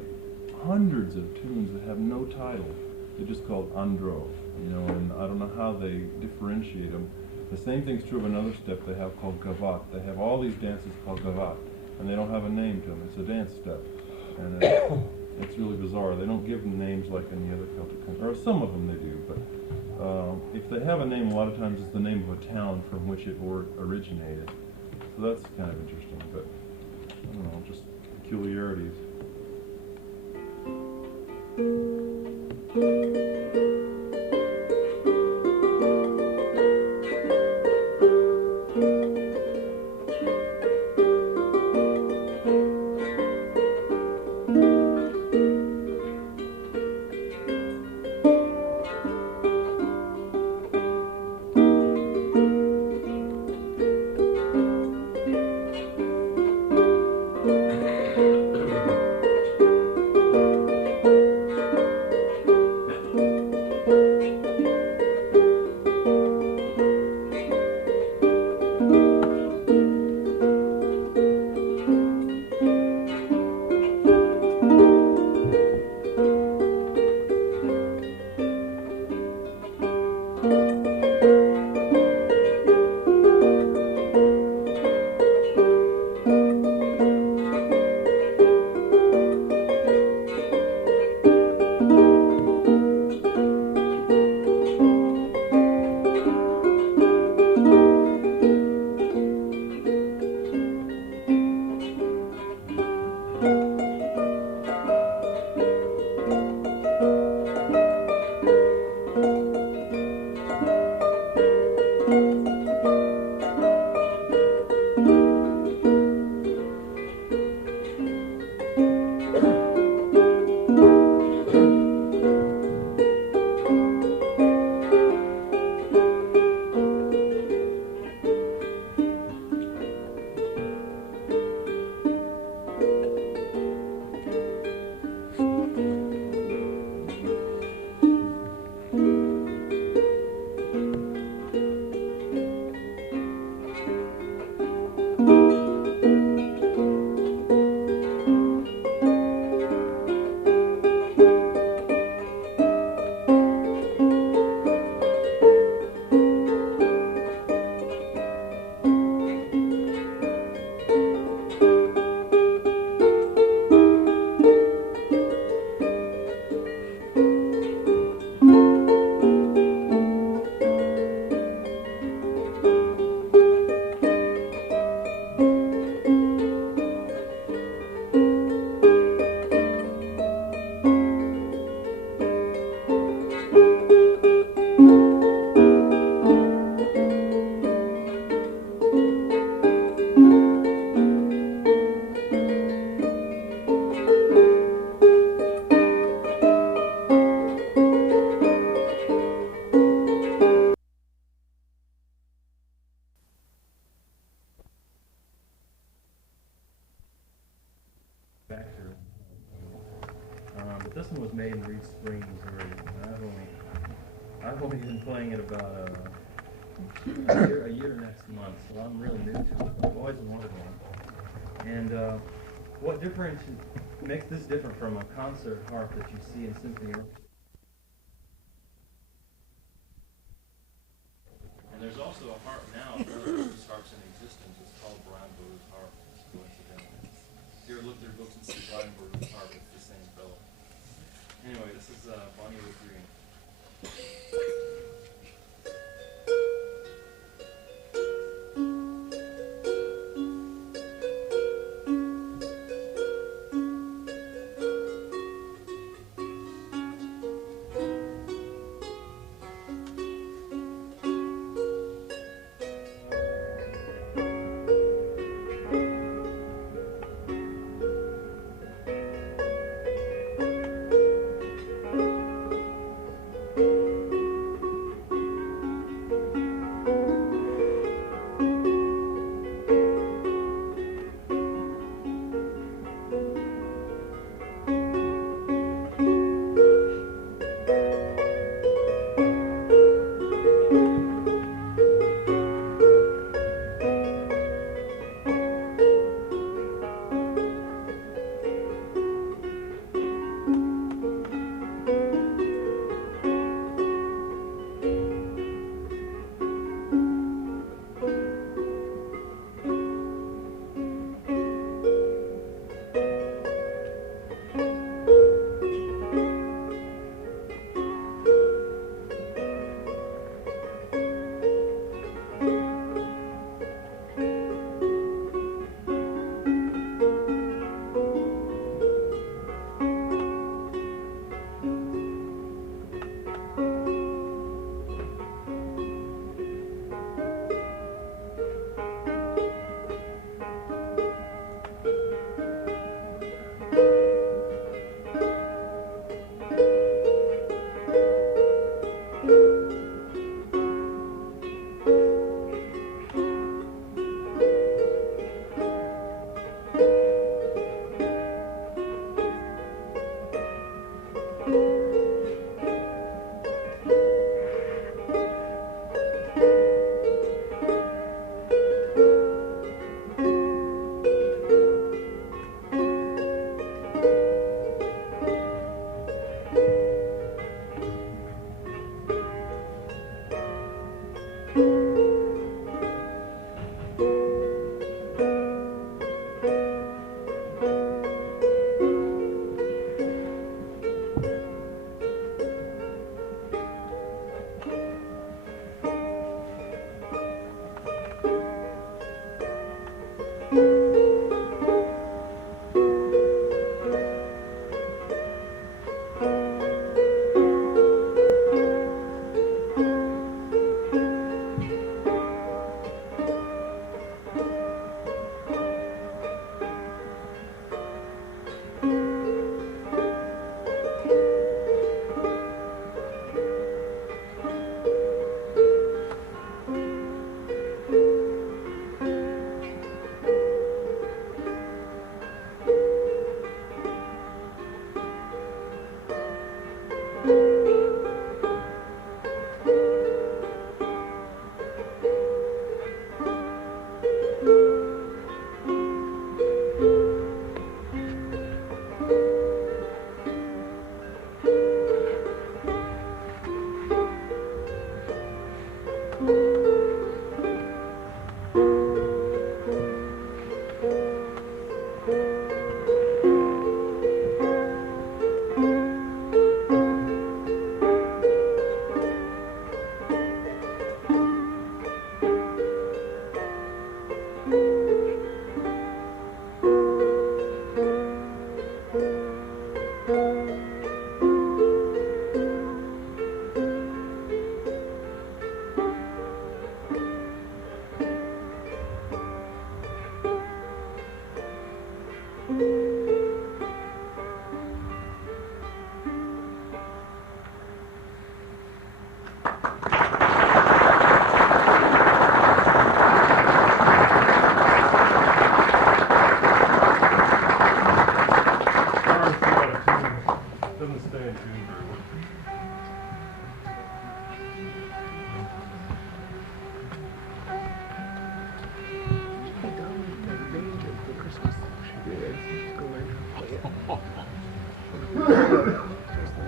hundreds of tunes that have no title. They're just called andro, and I don't know how they differentiate them. The same thing's true of another step they have called gavat. They have all these dances called gavat. and they don't have a name to them. It's a dance step, and it's really bizarre. They don't give them names like in the other Celtic countries, or some of them they do, but if they have a name, a lot of times it's the name of a town from which it originated. So that's kind of interesting, but I don't know, just peculiarities. But this one was made in Reed Spring, Missouri. I've only been playing it about a year next month, so I'm really new to it. I've always wanted one. And what makes this different from a concert harp that you see in symphony orchestra? And there's also a harp now, one of the oldest harps in existence. It's called Brandberg's harp. Coincidentally. If you ever look at their books and see Brandberg's harp, it's the same fellow. Anyway, this is Bonnie with Green.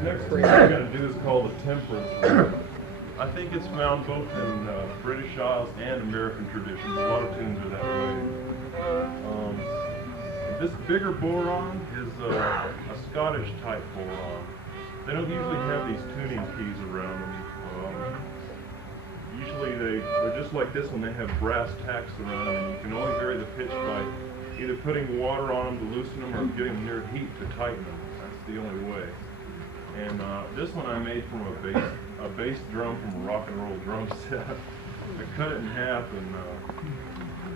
Next thing we're going to do is called the temperance rhythm. I think it's found both in British Isles and American traditions. A lot of tunes are that way. This bigger bodhran is a Scottish type bodhran. They don't usually have these tuning keys around them. Usually they're just like this one. They have brass tacks around them, and you can only vary the pitch by either putting water on them to loosen them or getting them near heat to tighten them. That's the only way. And this one I made from a bass drum from a rock and roll drum set. I cut it in half and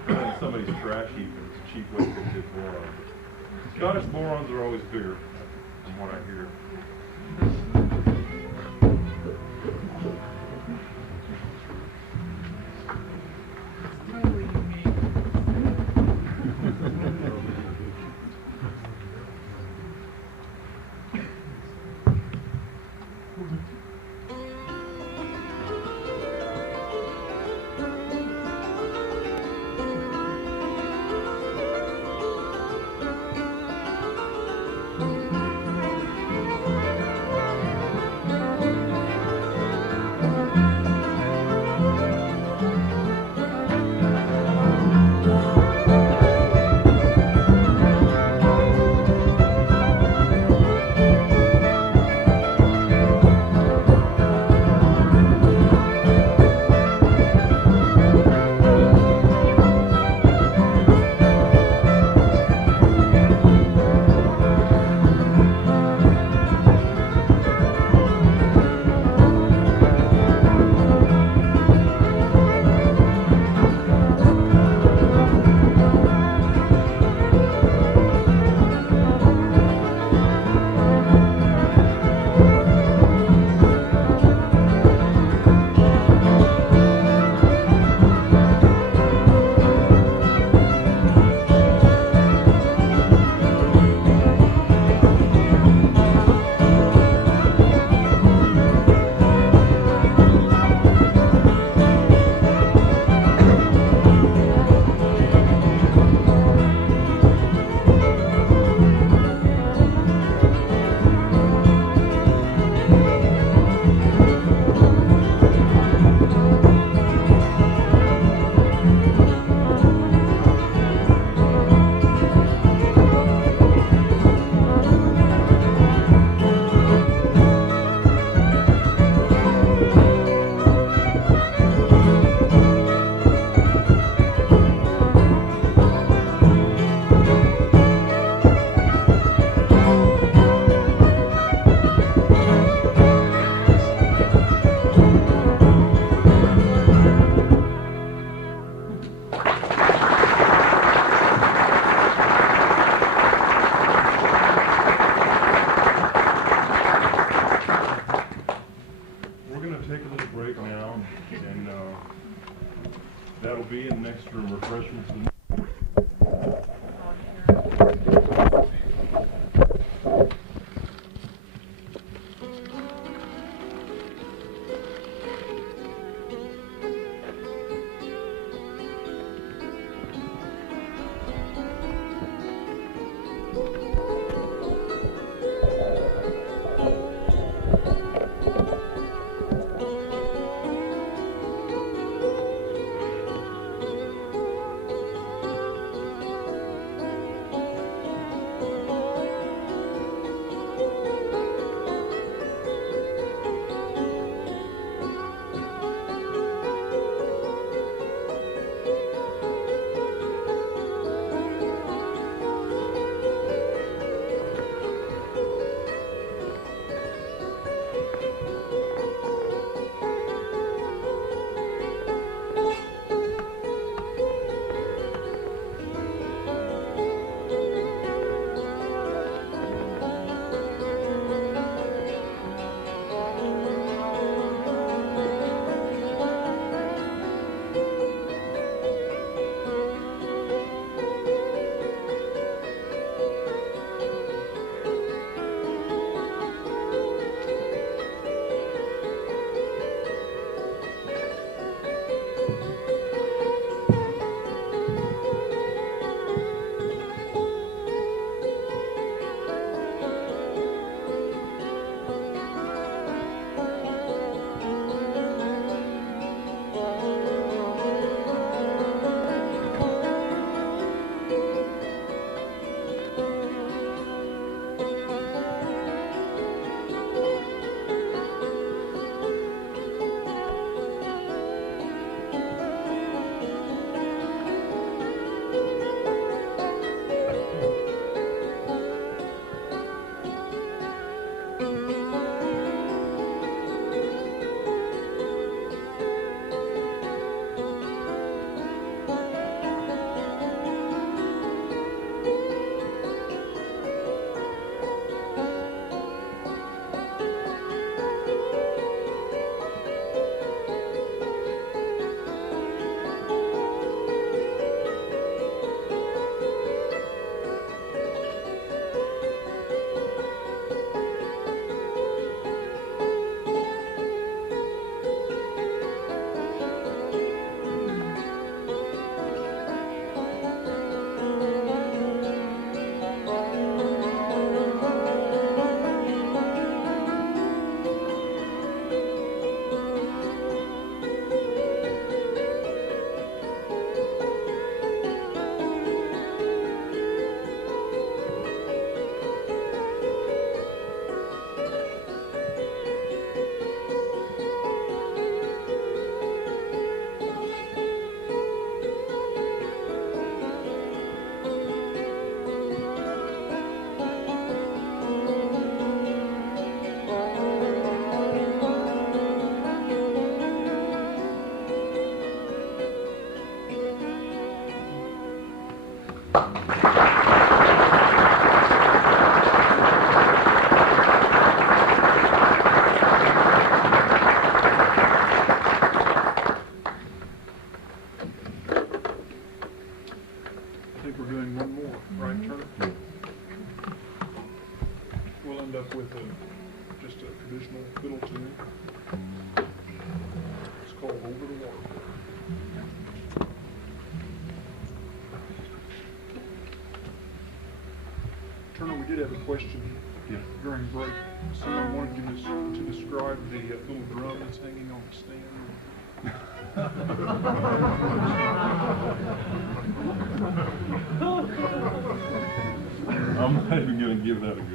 put it in somebody's trash heap, and it's a cheap way to get bodhran. Scottish bodhrans are always bigger, from what I hear. Totally unique. That'll be in the next room, refreshments. ended up with just a traditional fiddle tune. It's called Over the Waterfall. Turner, we did have a question during break. Someone wanted you to describe the little drum that's hanging on the stand. I'm not even going to give that a go.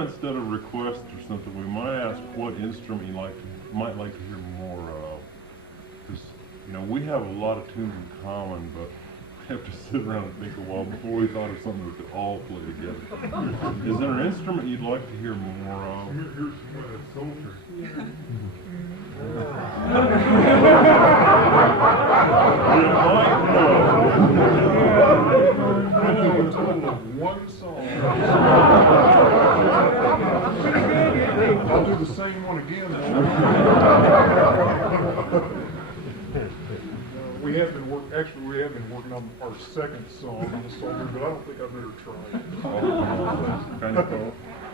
Instead of requests or something, we might ask what instrument you might like to hear more of. Because, you know, we have a lot of tunes in common, but we have to sit around and think a while before we thought of something we could all play together. Is there an instrument you'd like to hear more of? Here's soldier. One song. I'll do the same one again. We have been working on our second song on the soldier, but I don't think I better try it. Kind of cool.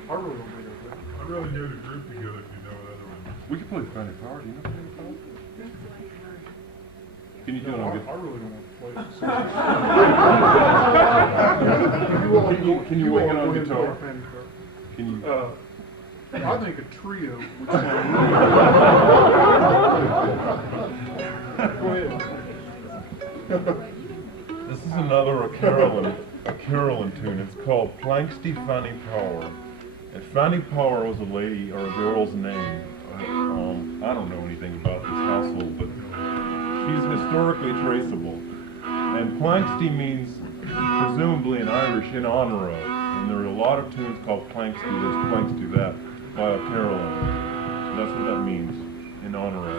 I really don't think I better. I'd rather get a group together if you know that one. We can play Funny Power. Do you know Funny Power? Can you do it on I guitar? really don't want to play it. Can you wing it on guitar? Can you? I think a trio would sound really. Go ahead. This is another a Carolyn tune. It's called Planksty Fanny Power. And Fanny Power was a lady or a girl's name. I don't know anything about this household, but she's historically traceable. And Planksty means presumably in Irish in honor of. And there are a lot of tunes called Planksty this, Planksty that by a Carolyn. So that's what that means, in honor of.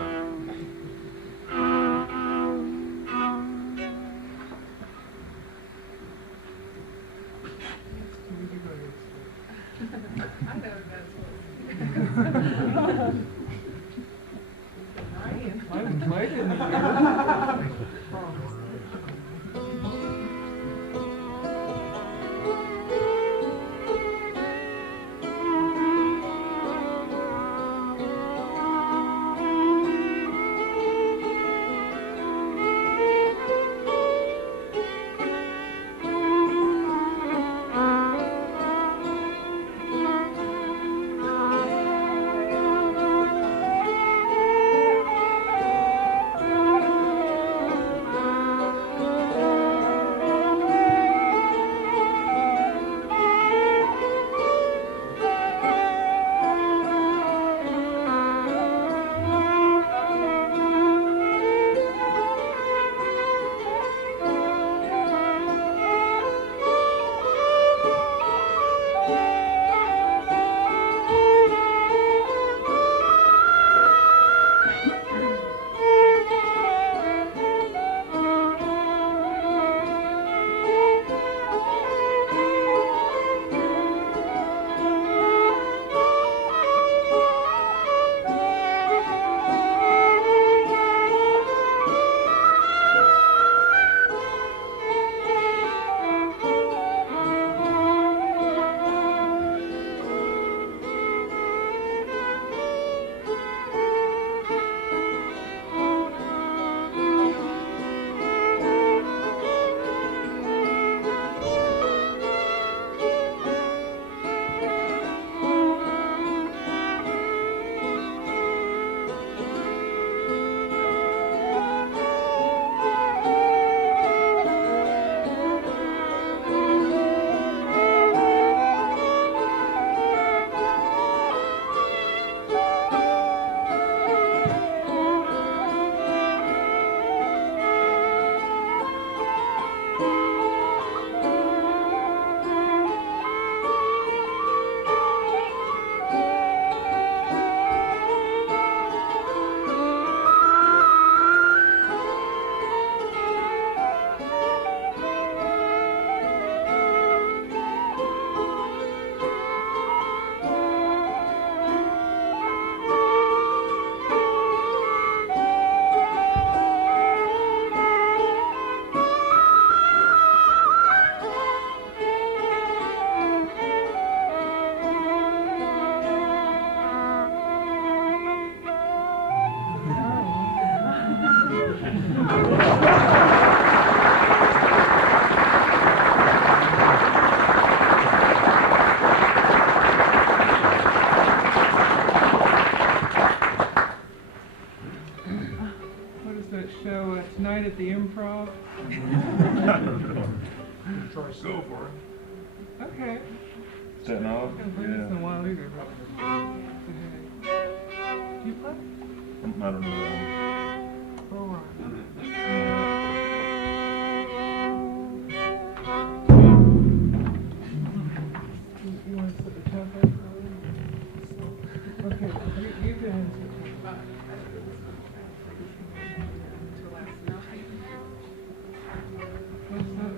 Tonight at the Improv. Try to go for it. Okay. Setting off? I haven't played this in a while either. Do you play? I don't know. Bodhran. You want to set the tempo? Okay, you can. What's that?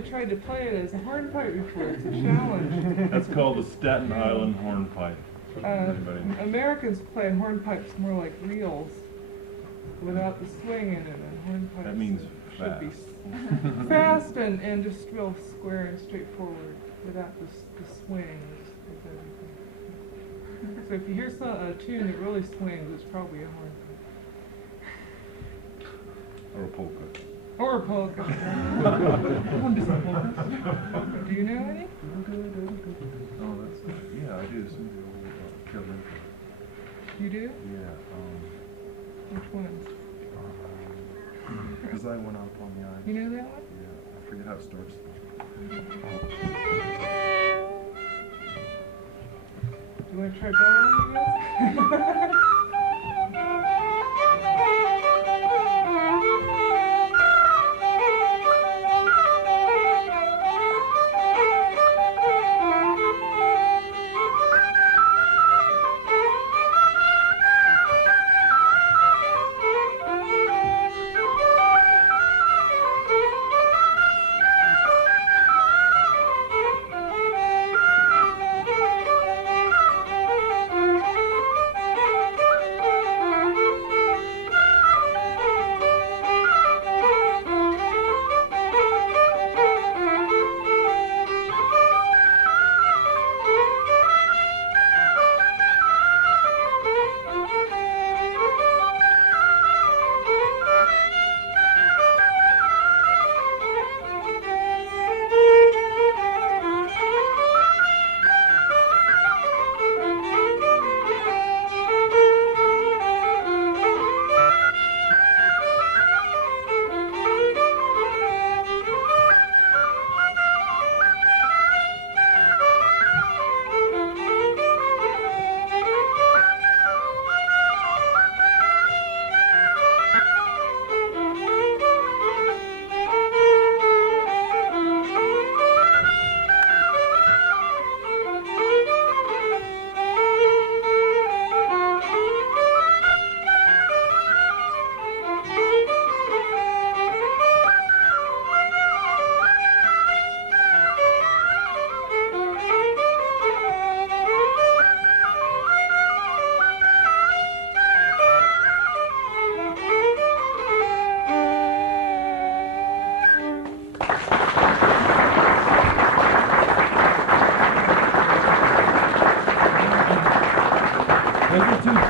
actually tried to play it as a hornpipe before. It's a challenge. That's called the Staten Island hornpipe. Anybody? Americans play hornpipes more like reels, without the swing in it. And hornpipes That means should be fast. fast and just real square and straightforward, without the swing. So if you hear a tune that really swings, it's probably a hornpipe. Or a polka. Or a polka. Do you know any? Oh, that's good. Yeah, I do. Some of the old Carolyn. You do? Yeah. Which ones? As I went out on the ice. You know that one? Yeah, I forget how it starts. Do you want to try bellowing again?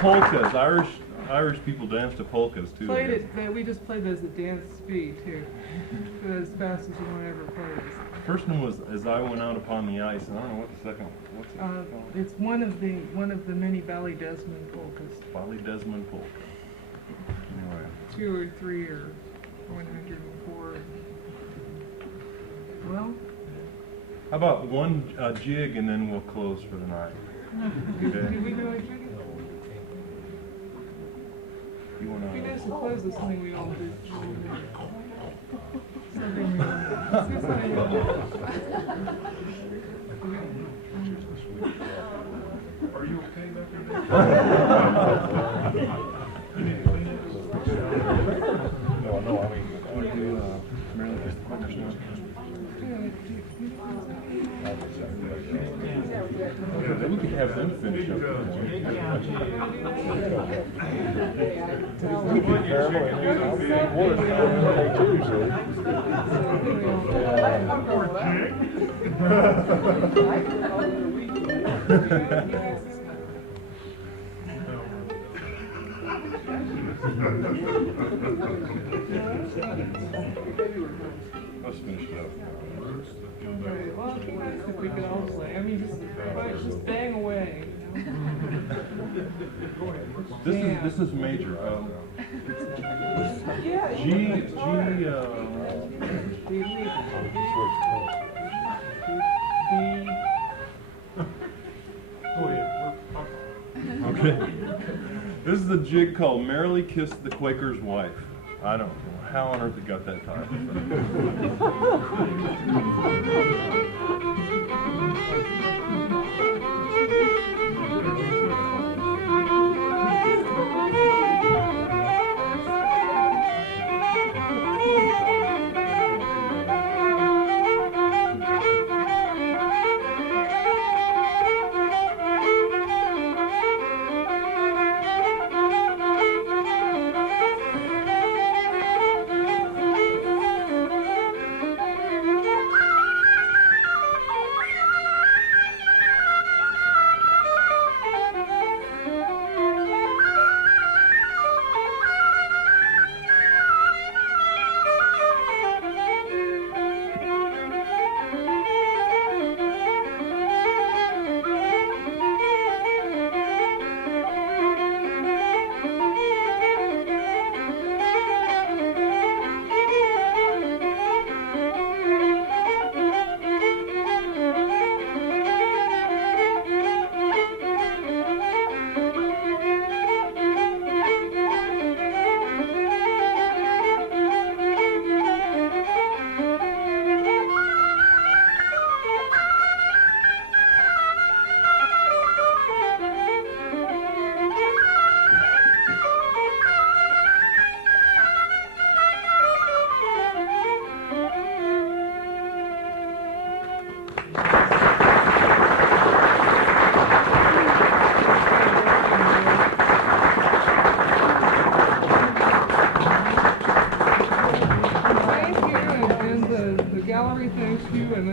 Polkas. Irish people dance to polkas too. Played it. We just played it as a dance speed too. As fast as one ever plays. The first one was As I Went Out Upon the Ice, and I don't know what the second one. What's it called? It's one of the many Bally Desmond polkas. Bally Desmond polka. Anyway. 2 or 3 or 104. Well. How about one jig and then we'll close for the night. Do we know a jig? You wanna? It'd be nice to close this thing we all do. Something we all do. Let's do something we all do. Are you okay back there? No, I mean, Maryland is the Quakers now. Yeah, we could have them finish up. Let's finish it up. Right. Well, it'd be nice if we could all play. I mean, just bang away. You know? This is major. Yeah. G. Okay. This is a jig called Merrily Kissed the Quaker's Wife. I don't know how on earth it got that title.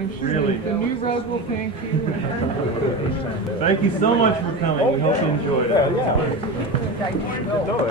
I'm sure Really. the new road will thank you. Thank you so much for coming. We hope you enjoyed it. Yeah. No,